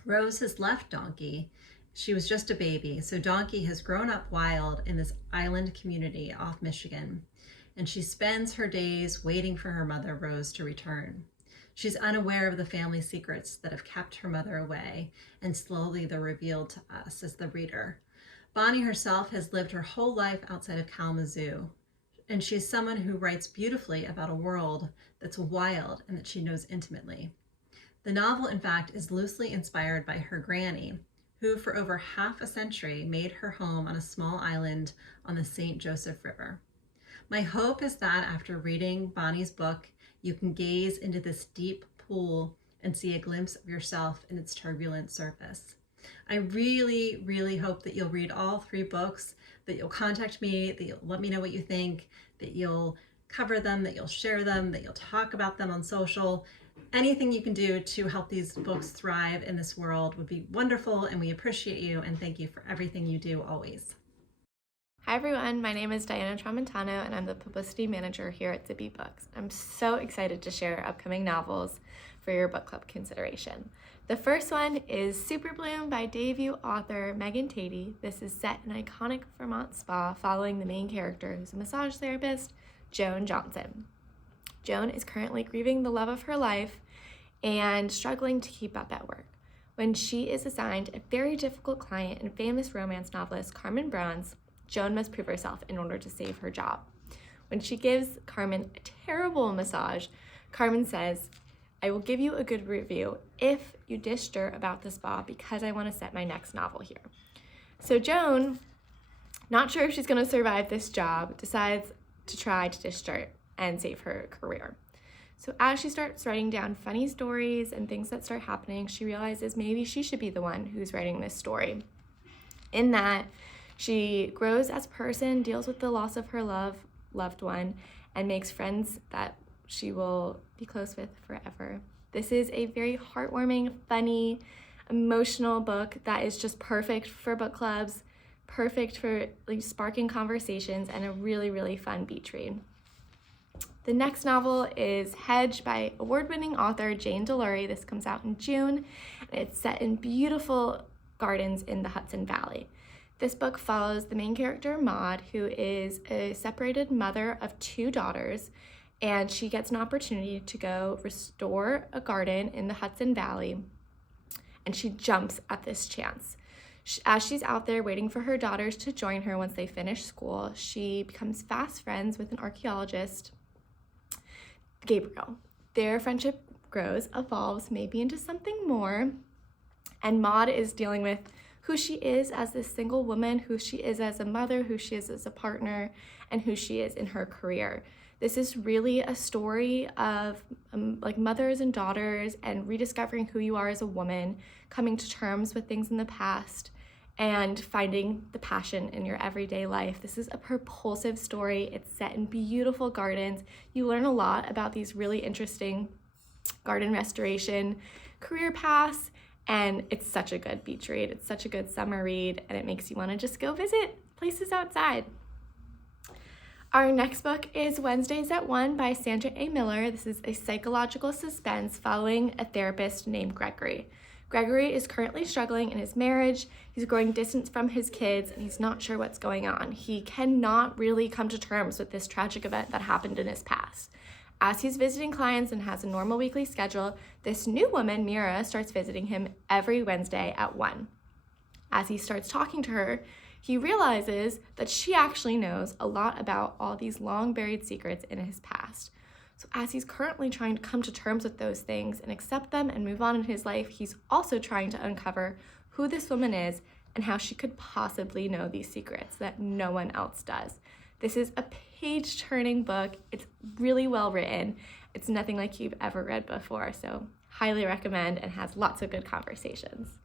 Rose has left Donkey. She was just a baby, so Donkey has grown up wild in this island community off Michigan, and she spends her days waiting for her mother, Rose, to return. She's unaware of the family secrets that have kept her mother away, and slowly they're revealed to us as the reader. Bonnie herself has lived her whole life outside of Kalamazoo, and she's someone who writes beautifully about a world that's wild and that she knows intimately. The novel, in fact, is loosely inspired by her granny, who for over half a century made her home on a small island on the St. Joseph River. My hope is that after reading Bonnie's book, you can gaze into this deep pool and see a glimpse of yourself in its turbulent surface. I really, really hope that you'll read all 3 books, that you'll contact me, that you'll let me know what you think, that you'll cover them, that you'll share them, that you'll talk about them on social. Anything you can do to help these books thrive in this world would be wonderful, and we appreciate you and thank you for everything you do always. Hi everyone, my name is Diana Tramontano and I'm the publicity manager here at Zibby Books. I'm so excited to share upcoming novels for your book club consideration. The first one is Super Bloom by debut author Megan Tatey. This is set in an iconic Vermont spa following the main character, who's a massage therapist, Joan Johnson. Joan is currently grieving the love of her life and struggling to keep up at work when she is assigned a very difficult client and famous romance novelist, Carmen Brown's. Joan must prove herself in order to save her job. When she gives Carmen a terrible massage, Carmen says, "I will give you a good review if you dish dirt about the spa because I want to set my next novel here." So Joan, not sure if she's going to survive this job, decides to try to dish dirt and save her career. So as she starts writing down funny stories and things that start happening, she realizes maybe she should be the one who's writing this story. In that, she grows as a person, deals with the loss of her loved one, and makes friends that she will be close with forever. This is a very heartwarming, funny, emotional book that is just perfect for book clubs, perfect for sparking conversations, and a really, really fun beach read. The next novel is Hedge by award-winning author Jane DeLury. This comes out in June, and it's set in beautiful gardens in the Hudson Valley. This book follows the main character, Maud, who is a separated mother of 2 daughters, and she gets an opportunity to go restore a garden in the Hudson Valley, and she jumps at this chance. As she's out there waiting for her daughters to join her once they finish school, she becomes fast friends with an archaeologist, Gabriel. Their friendship grows, evolves maybe into something more, and Maud is dealing with who she is as this single woman, who she is as a mother, who she is as a partner, and who she is in her career. This is really a story of mothers and daughters and rediscovering who you are as a woman, coming to terms with things in the past, and finding the passion in your everyday life. This is a propulsive story. It's set in beautiful gardens. You learn a lot about these really interesting garden restoration career paths, and it's such a good beach read. It's such a good summer read, and it makes you want to just go visit places outside. Our next book is Wednesdays at 1 by Sandra A. Miller. This is a psychological suspense following a therapist named Gregory. Gregory is currently struggling in his marriage. He's growing distance from his kids, and he's not sure what's going on. He cannot really come to terms with this tragic event that happened in his past. As he's visiting clients and has a normal weekly schedule, this new woman, Mira, starts visiting him every Wednesday at 1. As he starts talking to her, he realizes that she actually knows a lot about all these long buried secrets in his past. So as he's currently trying to come to terms with those things and accept them and move on in his life, he's also trying to uncover who this woman is and how she could possibly know these secrets that no one else does. This is a page-turning book. It's really well written. It's nothing like you've ever read before, so highly recommend, and has lots of good conversations.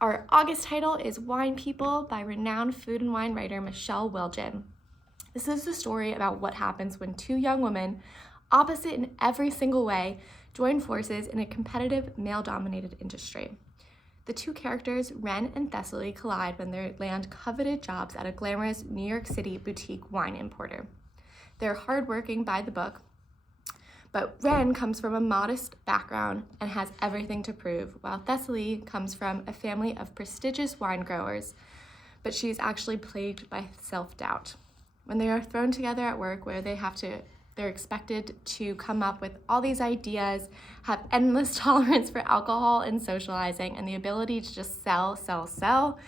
Our August title is Wine People by renowned food and wine writer Michelle Wilgen. This is the story about what happens when two young women, opposite in every single way, join forces in a competitive, male-dominated industry. The two characters, Ren and Thessaly, collide when they land coveted jobs at a glamorous New York City boutique wine importer. They're hardworking by the book, but Ren comes from a modest background and has everything to prove, while Thessaly comes from a family of prestigious wine growers, but she's actually plagued by self-doubt. When they are thrown together at work, where they're expected to come up with all these ideas, have endless tolerance for alcohol and socializing, and the ability to just sell,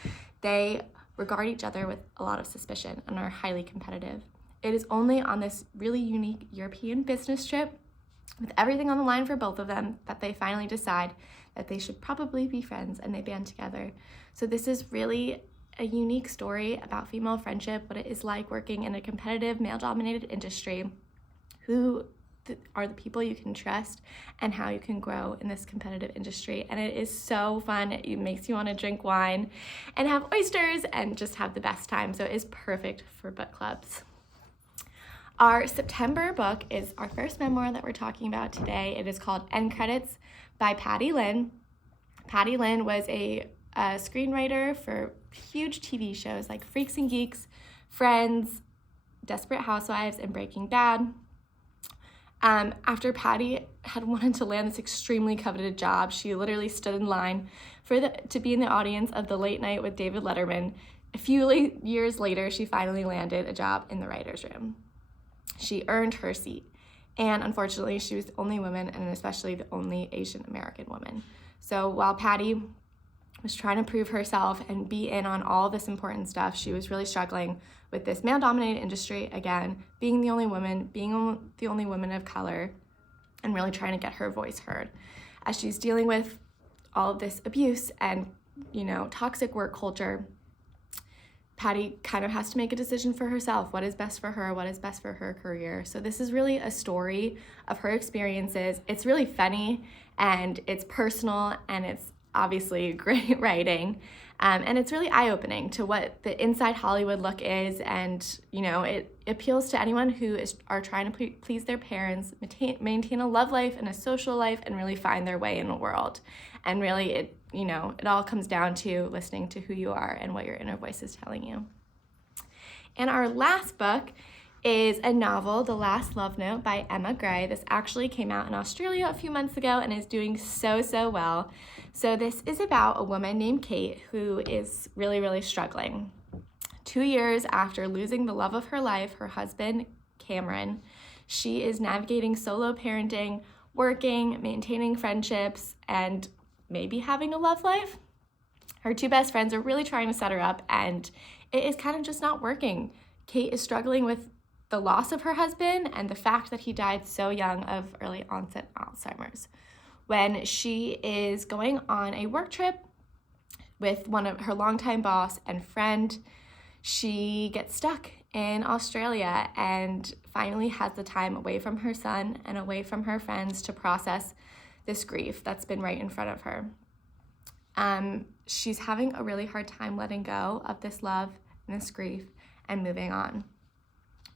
they regard each other with a lot of suspicion and are highly competitive. It is only on this really unique European business trip, with everything on the line for both of them, that they finally decide that they should probably be friends, and they band together. So this is really a unique story about female friendship, what it is like working in a competitive, male-dominated industry, who are the people you can trust, and how you can grow in this competitive industry. And it is so fun. It makes you want to drink wine and have oysters and just have the best time. So it is perfect for book clubs. Our September book is our first memoir that we're talking about today. It is called End Credits by Patty Lynn. Patty Lynn was a screenwriter for huge TV shows like Freaks and Geeks, Friends, Desperate Housewives, and Breaking Bad. After Patty had wanted to land this extremely coveted job, she literally stood in line to be in the audience of the Late Night with David Letterman. A few years later, she finally landed a job in the writer's room. She earned her seat, and unfortunately, she was the only woman, and especially the only Asian American woman. So while Patty was trying to prove herself and be in on all this important stuff, she was really struggling with this male-dominated industry, again, being the only woman, being the only woman of color, and really trying to get her voice heard. As she's dealing with all of this abuse and, toxic work culture, Patty kind of has to make a decision for herself. What is best for her? What is best for her career? So this is really a story of her experiences. It's really funny, and it's personal, and it's obviously great writing, and it's really eye-opening to what the inside Hollywood look is, and it appeals to anyone who are trying to please their parents, maintain a love life and a social life, and really find their way in the world. And really it all comes down to listening to who you are and what your inner voice is telling you. And our last book is a novel, The Last Love Note by Emma Gray. This actually came out in Australia a few months ago and is doing so well. So this is about a woman named Kate who is really, really struggling. 2 years after losing the love of her life, her husband, Cameron, she is navigating solo parenting, working, maintaining friendships, and maybe having a love life. Her two best friends are really trying to set her up, and it is kind of just not working. Kate is struggling with the loss of her husband and the fact that he died so young of early onset Alzheimer's. When she is going on a work trip with one of her longtime boss and friend, she gets stuck in Australia and finally has the time away from her son and away from her friends to process this grief that's been right in front of her. She's having a really hard time letting go of this love and this grief and moving on.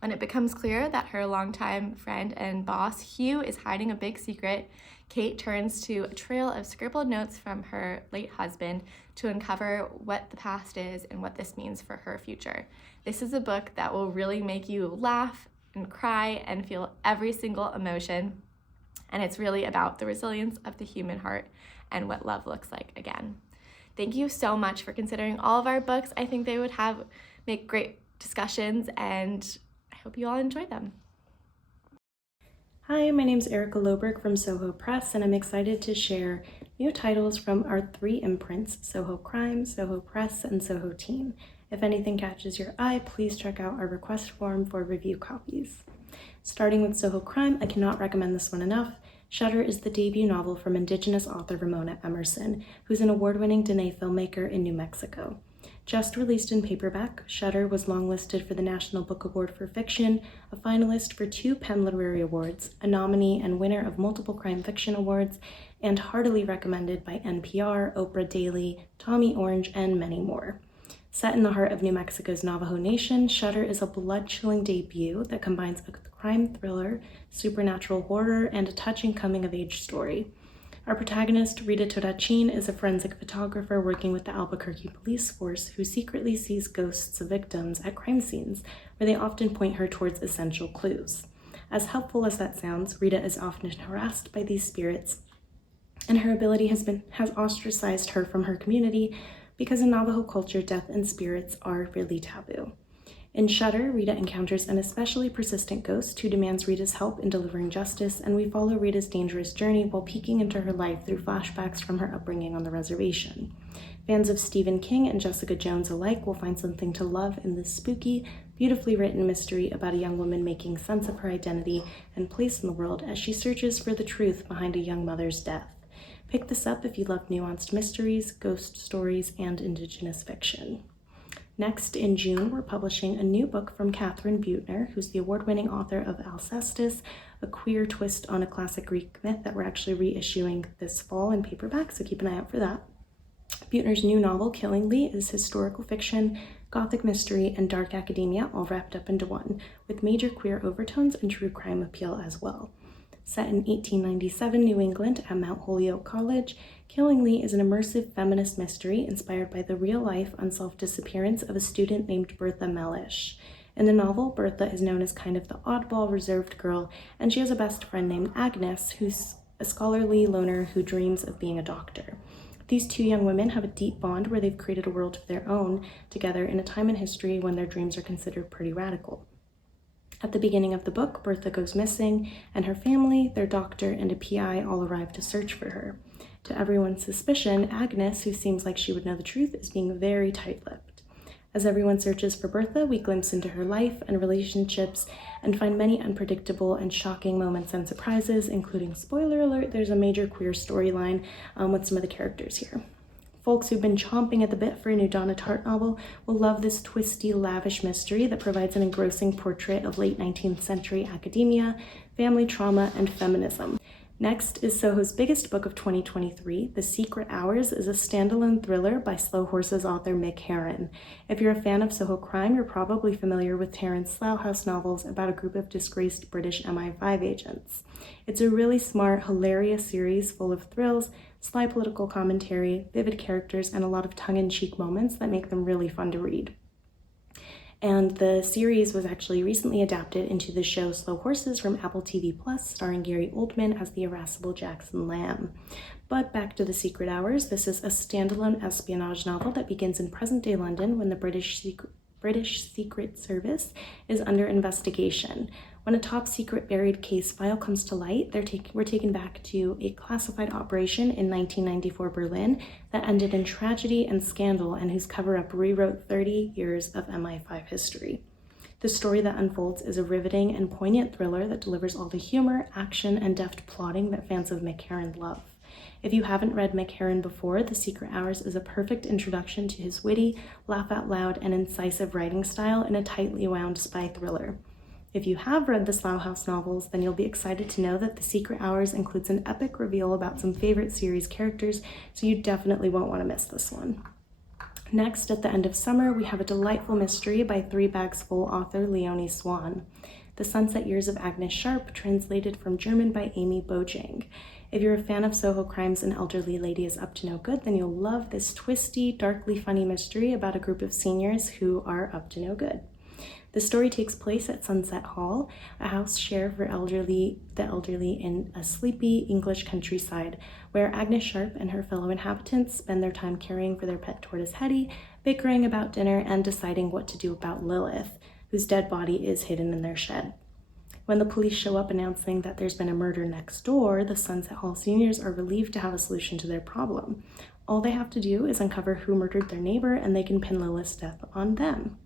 When it becomes clear that her longtime friend and boss, Hugh, is hiding a big secret, Kate turns to a trail of scribbled notes from her late husband to uncover what the past is and what this means for her future. This is a book that will really make you laugh and cry and feel every single emotion. And it's really about the resilience of the human heart and what love looks like again. Thank you so much for considering all of our books. I think they would make great discussions, and I hope you all enjoy them. Hi, my name is Erica Loberg from Soho Press, and I'm excited to share new titles from our 3 imprints, Soho Crime, Soho Press, and Soho Teen. If anything catches your eye, please check out our request form for review copies. Starting with Soho Crime, I cannot recommend this one enough. Shutter is the debut novel from Indigenous author Ramona Emerson, who's an award-winning Dene filmmaker in New Mexico. Just released in paperback, Shutter was longlisted for the National Book Award for Fiction, a finalist for 2 Penn Literary Awards, a nominee and winner of multiple crime fiction awards, and heartily recommended by NPR, Oprah Daily, Tommy Orange, and many more. Set in the heart of New Mexico's Navajo Nation, Shutter is a blood-chilling debut that combines a crime thriller, supernatural horror, and a touching coming-of-age story. Our protagonist, Rita Todachin, is a forensic photographer working with the Albuquerque police force who secretly sees ghosts of victims at crime scenes, where they often point her towards essential clues. As helpful as that sounds, Rita is often harassed by these spirits, and her ability has ostracized her from her community because in Navajo culture, death and spirits are really taboo. In Shutter, Rita encounters an especially persistent ghost who demands Rita's help in delivering justice, and we follow Rita's dangerous journey while peeking into her life through flashbacks from her upbringing on the reservation. Fans of Stephen King and Jessica Jones alike will find something to love in this spooky, beautifully written mystery about a young woman making sense of her identity and place in the world as she searches for the truth behind a young mother's death. Pick this up if you love nuanced mysteries, ghost stories, and Indigenous fiction. Next, in June, we're publishing a new book from Catherine Buettner, who's the award-winning author of Alcestis, a queer twist on a classic Greek myth that we're actually reissuing this fall in paperback, so keep an eye out for that. Buettner's new novel, Killingly, is historical fiction, gothic mystery, and dark academia all wrapped up into one, with major queer overtones and true crime appeal as well. Set in 1897 New England at Mount Holyoke College, Killingly is an immersive feminist mystery inspired by the real-life unsolved disappearance of a student named Bertha Mellish. In the novel, Bertha is known as kind of the oddball, reserved girl, and she has a best friend named Agnes, who's a scholarly loner who dreams of being a doctor. These 2 young women have a deep bond where they've created a world of their own together in a time in history when their dreams are considered pretty radical. At the beginning of the book, Bertha goes missing, and her family, their doctor, and a PI all arrive to search for her. To everyone's suspicion, Agnes, who seems like she would know the truth, is being very tight-lipped. As everyone searches for Bertha, we glimpse into her life and relationships and find many unpredictable and shocking moments and surprises, including, spoiler alert, there's a major queer storyline with some of the characters here. Folks who've been chomping at the bit for a new Donna Tartt novel will love this twisty, lavish mystery that provides an engrossing portrait of late 19th century academia, family trauma, and feminism. Next is Soho's biggest book of 2023, The Secret Hours, is a standalone thriller by Slow Horses author Mick Herron. If you're a fan of Soho Crime, you're probably familiar with Terrence Slough House novels about a group of disgraced British MI5 agents. It's a really smart, hilarious series full of thrills, sly political commentary, vivid characters, and a lot of tongue-in-cheek moments that make them really fun to read. And the series was actually recently adapted into the show Slow Horses from Apple TV+, starring Gary Oldman as the irascible Jackson Lamb. But back to The Secret Hours, this is a standalone espionage novel that begins in present-day London when the British Secret Service is under investigation. When a top-secret buried case file comes to light, we're taken back to a classified operation in 1994 Berlin that ended in tragedy and scandal and whose cover-up rewrote 30 years of MI5 history. The story that unfolds is a riveting and poignant thriller that delivers all the humor, action, and deft plotting that fans of Mick Herron love. If you haven't read Mick Herron before, The Secret Hours is a perfect introduction to his witty, laugh-out-loud, and incisive writing style in a tightly wound spy thriller. If you have read the Slough House novels, then you'll be excited to know that The Secret Hours includes an epic reveal about some favorite series characters, so you definitely won't want to miss this one. Next, at the end of summer, we have a delightful mystery by Three Bags Full author Leonie Swan. The Sunset Years of Agnes Sharp, translated from German by Amy Bojang. If you're a fan of Soho Crimes and Elderly Lady is Up to No Good, then you'll love this twisty, darkly funny mystery about a group of seniors who are up to no good. The story takes place at Sunset Hall, a house share for the elderly in a sleepy English countryside, where Agnes Sharp and her fellow inhabitants spend their time caring for their pet tortoise Hetty, bickering about dinner, and deciding what to do about Lilith, whose dead body is hidden in their shed. When the police show up announcing that there's been a murder next door, the Sunset Hall seniors are relieved to have a solution to their problem. All they have to do is uncover who murdered their neighbor, and they can pin Lilith's death on them.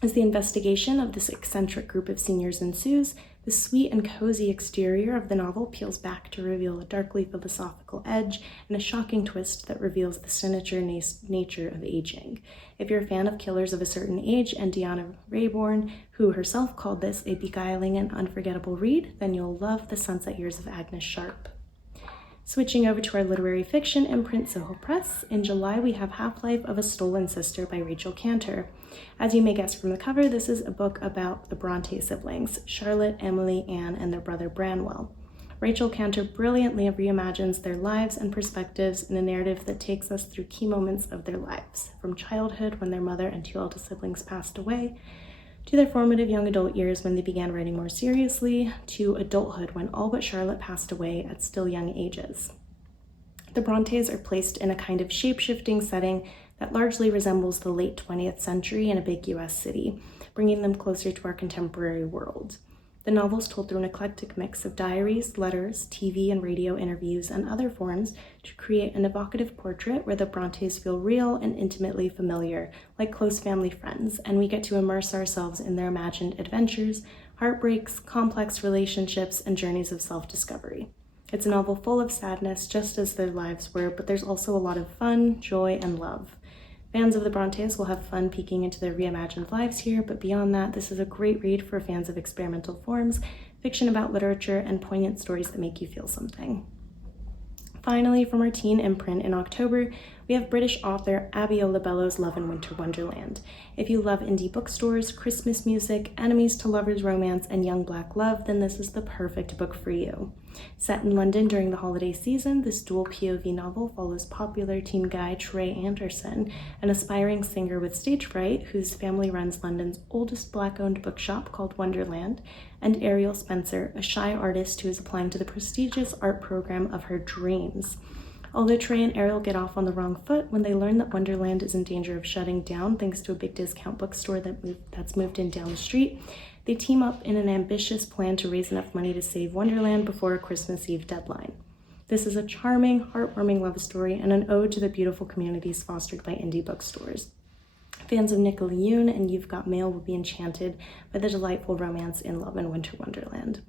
As the investigation of this eccentric group of seniors ensues, the sweet and cozy exterior of the novel peels back to reveal a darkly philosophical edge and a shocking twist that reveals the sinister nature of aging. If you're a fan of Killers of a Certain Age and Deanna Raybourn, who herself called this a beguiling and unforgettable read, then you'll love The Sunset Years of Agnes Sharp. Switching over to our literary fiction imprint, Soho Press, in July we have Half-Life of a Stolen Sister by Rachel Cantor. As you may guess from the cover, this is a book about the Bronte siblings, Charlotte, Emily, Anne, and their brother Branwell. Rachel Cantor brilliantly reimagines their lives and perspectives in a narrative that takes us through key moments of their lives, from childhood when their mother and two eldest siblings passed away, to their formative young adult years when they began writing more seriously, to adulthood when all but Charlotte passed away at still young ages. The Brontes are placed in a kind of shape-shifting setting that largely resembles the late 20th century in a big US city, bringing them closer to our contemporary world. The novel is told through an eclectic mix of diaries, letters, TV and radio interviews, and other forms to create an evocative portrait where the Brontes feel real and intimately familiar, like close family friends, and we get to immerse ourselves in their imagined adventures, heartbreaks, complex relationships, and journeys of self-discovery. It's a novel full of sadness, just as their lives were, but there's also a lot of fun, joy, and love. Fans of the Brontes will have fun peeking into their reimagined lives here, but beyond that, this is a great read for fans of experimental forms, fiction about literature, and poignant stories that make you feel something. Finally, from our teen imprint in October, we have British author Abiola Bellows' Love in Winter Wonderland. If you love indie bookstores, Christmas music, enemies to lovers romance, and young black love, then this is the perfect book for you. Set in London during the holiday season, this dual POV novel follows popular teen guy Trey Anderson, an aspiring singer with stage fright whose family runs London's oldest black-owned bookshop called Wonderland, and Ariel Spencer, a shy artist who is applying to the prestigious art program of her dreams. Although Trey and Ariel get off on the wrong foot when they learn that Wonderland is in danger of shutting down thanks to a big discount bookstore that's moved in down the street, they team up in an ambitious plan to raise enough money to save Wonderland before a Christmas Eve deadline. This is a charming, heartwarming love story and an ode to the beautiful communities fostered by indie bookstores. Fans of Nicola Yoon and You've Got Mail will be enchanted by the delightful romance in Love in Winter Wonderland.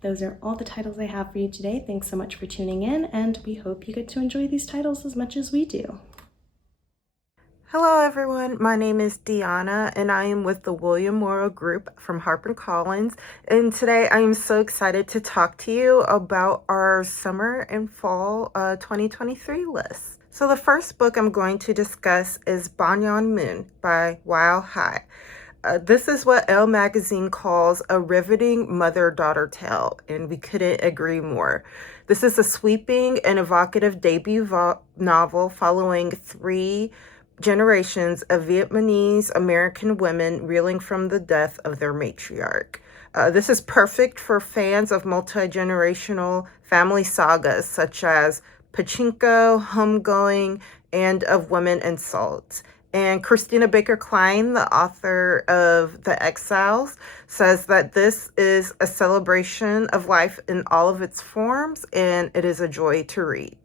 Those are all the titles I have for you today. Thanks so much for tuning in, and we hope you get to enjoy these titles as much as we do. Hello everyone, my name is Deanna and I am with the William Morrow group from HarperCollins, and today I am so excited to talk to you about our summer and fall 2023 list. So the first book I'm going to discuss is Banyan Moon by Wow Hai. This is what Elle magazine calls a riveting mother-daughter tale, and we couldn't agree more. This is a sweeping and evocative debut novel following 3 generations of Vietnamese American women reeling from the death of their matriarch. This is perfect for fans of multi-generational family sagas such as Pachinko, Homegoing, and of Women and Salt. And Christina Baker Klein, the author of The Exiles, says that this is a celebration of life in all of its forms, and it is a joy to read.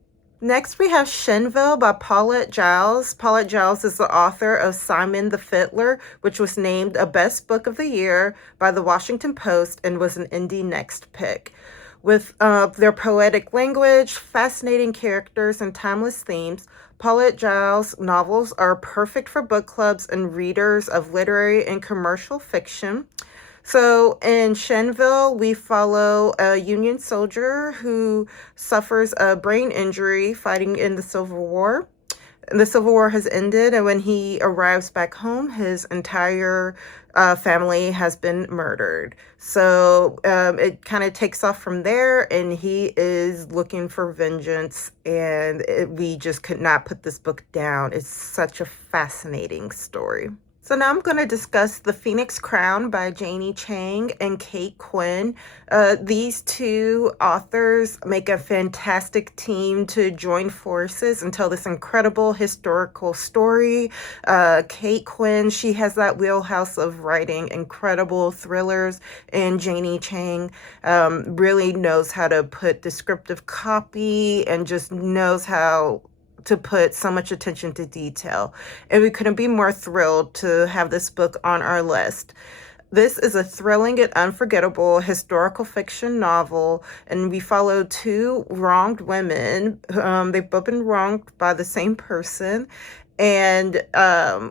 Next, we have Shenville by Paulette Giles. Paulette Giles is the author of Simon the Fiddler, which was named a Best Book of the Year by the Washington Post and was an Indie Next pick. With their poetic language, fascinating characters, and timeless themes, Paulette Giles' novels are perfect for book clubs and readers of literary and commercial fiction. So in Shenville, we follow a Union soldier who suffers a brain injury fighting in the Civil War. the Civil War has ended, and when he arrives back home, his entire family has been murdered. So it kind of takes off from there, and he is looking for vengeance, and we just could not put this book down. It's such a fascinating story. So now I'm going to discuss The Phoenix Crown by Janie Chang and Kate Quinn. These two authors make a fantastic team to join forces and tell this incredible historical story. Kate Quinn, she has that wheelhouse of writing incredible thrillers, and Janie Chang really knows how to put descriptive copy and just knows how to put so much attention to detail. And we couldn't be more thrilled to have this book on our list. This is a thrilling and unforgettable historical fiction novel, and we follow two wronged women. They've both been wronged by the same person. And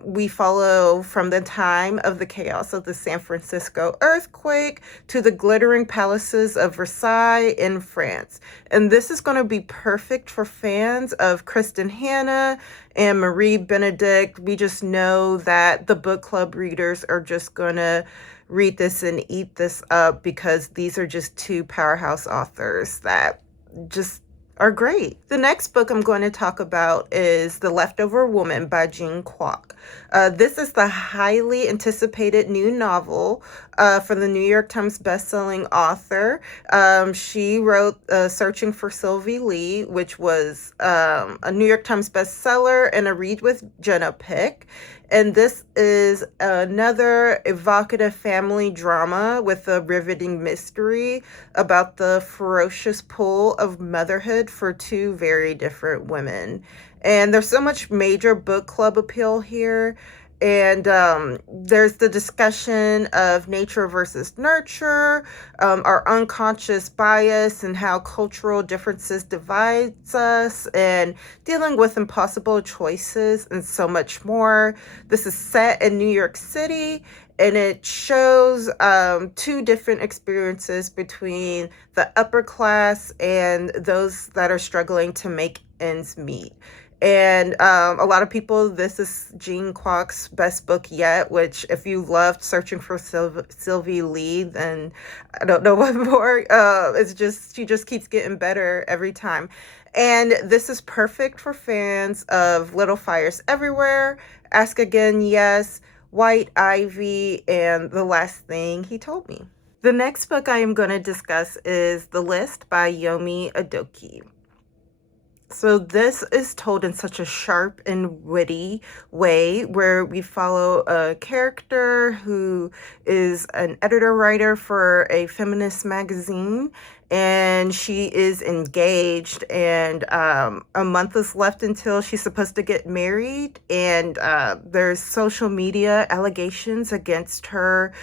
we follow from the time of the chaos of the San Francisco earthquake to the glittering palaces of Versailles in France. And this is going to be perfect for fans of Kristen Hanna and Marie Benedict. We just know that the book club readers are just going to read this and eat this up, because these are just two powerhouse authors that just are great. The next book I'm going to talk about is The Leftover Woman by Jean Kwok. This is the highly anticipated new novel from the New York Times bestselling author. She wrote Searching for Sylvie Lee, which was a New York Times bestseller and a Read with Jenna pick. And this is another evocative family drama with a riveting mystery about the ferocious pull of motherhood for two very different women. And there's so much major book club appeal here. And there's the discussion of nature versus nurture, our unconscious bias and how cultural differences divides us, and dealing with impossible choices and so much more. This is set in New York City, and it shows two different experiences between the upper class and those that are struggling to make ends meet. And a lot of people, this is Jean Kwok's best book yet, which if you loved Searching for Sylvie Lee, then I don't know what more. She just keeps getting better every time. And this is perfect for fans of Little Fires Everywhere, Ask Again, Yes, White Ivy, and The Last Thing He Told Me. The next book I am going to discuss is The List by Yomi Adoki. So this is told in such a sharp and witty way, where we follow a character who is an editor-writer for a feminist magazine, and she is engaged, and a month is left until she's supposed to get married, and there's social media allegations against her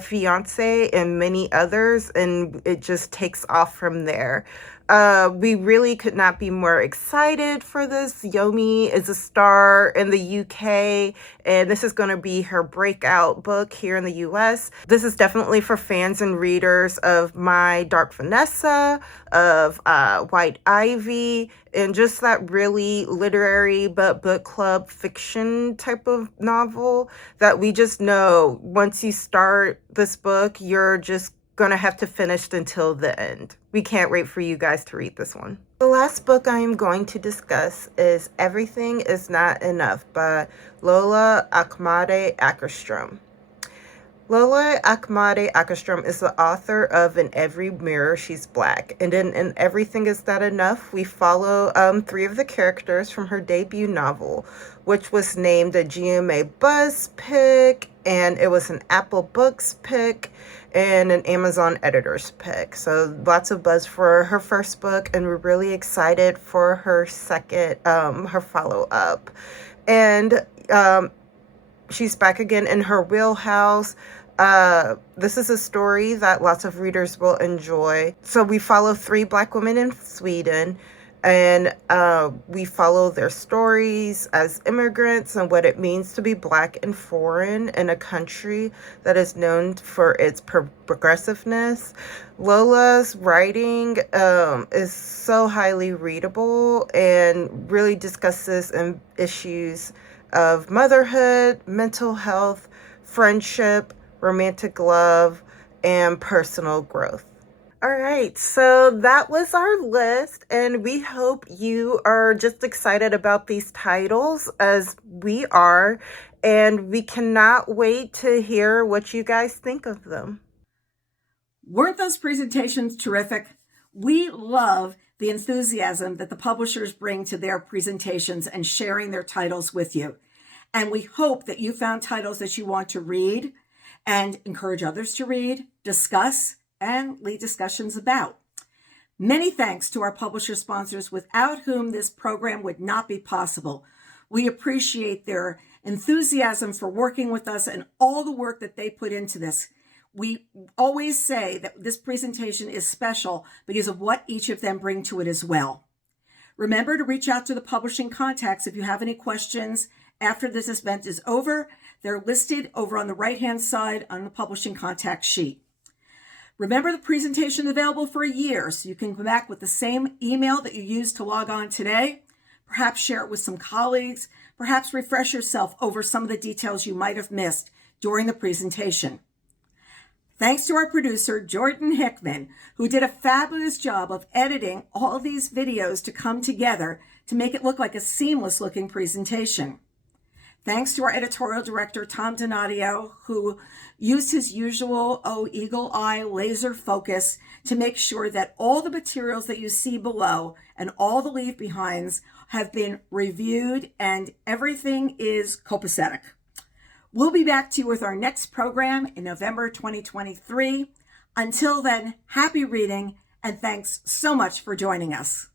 fiance and many others, and it just takes off from there. We really could not be more excited for this. Yomi is a star in the UK, and this is going to be her breakout book here in the US. This is definitely for fans and readers of My Dark Vanessa, of White Ivy, and just that really literary but book club fiction type of novel that we just know once you start this book, you're just gonna have to finish until the end. We can't wait for you guys to read this one. The last book I am going to discuss is Everything Is Not Enough by Lola Ahmadi Ackerstrom. Lola Ahmadi Ackerstrom is the author of In Every Mirror She's Black. And in Everything Is Not Enough, we follow three of the characters from her debut novel, which was named a GMA Buzz pick, and it was an Apple Books pick, and an Amazon editor's pick. So lots of buzz for her first book, and we're really excited for her second, her follow-up. And she's back again in her wheelhouse. This is a story that lots of readers will enjoy. So we follow three Black women in Sweden. And we follow their stories as immigrants and what it means to be Black and foreign in a country that is known for its progressiveness. Lola's writing is so highly readable and really discusses issues of motherhood, mental health, friendship, romantic love, and personal growth. All right, so that was our list, and we hope you are just excited about these titles as we are, and we cannot wait to hear what you guys think of them. Weren't those presentations terrific? We love the enthusiasm that the publishers bring to their presentations and sharing their titles with you. And we hope that you found titles that you want to read and encourage others to read, discuss, and lead discussions about. Many thanks to our publisher sponsors, without whom this program would not be possible. We appreciate their enthusiasm for working with us and all the work that they put into this. We always say that this presentation is special because of what each of them bring to it as well. Remember to reach out to the publishing contacts if you have any questions after this event is over. They're listed over on the right-hand side on the publishing contact sheet. Remember, the presentation is available for a year, so you can come back with the same email that you used to log on today. Perhaps share it with some colleagues. Perhaps refresh yourself over some of the details you might have missed during the presentation. Thanks to our producer, Jordan Hickman, who did a fabulous job of editing all these videos to come together to make it look like a seamless looking presentation. Thanks to our editorial director, Tom Donadio, who used his usual eagle eye laser focus to make sure that all the materials that you see below and all the leave behinds have been reviewed and everything is copacetic. We'll be back to you with our next program in November 2023. Until then, happy reading and thanks so much for joining us.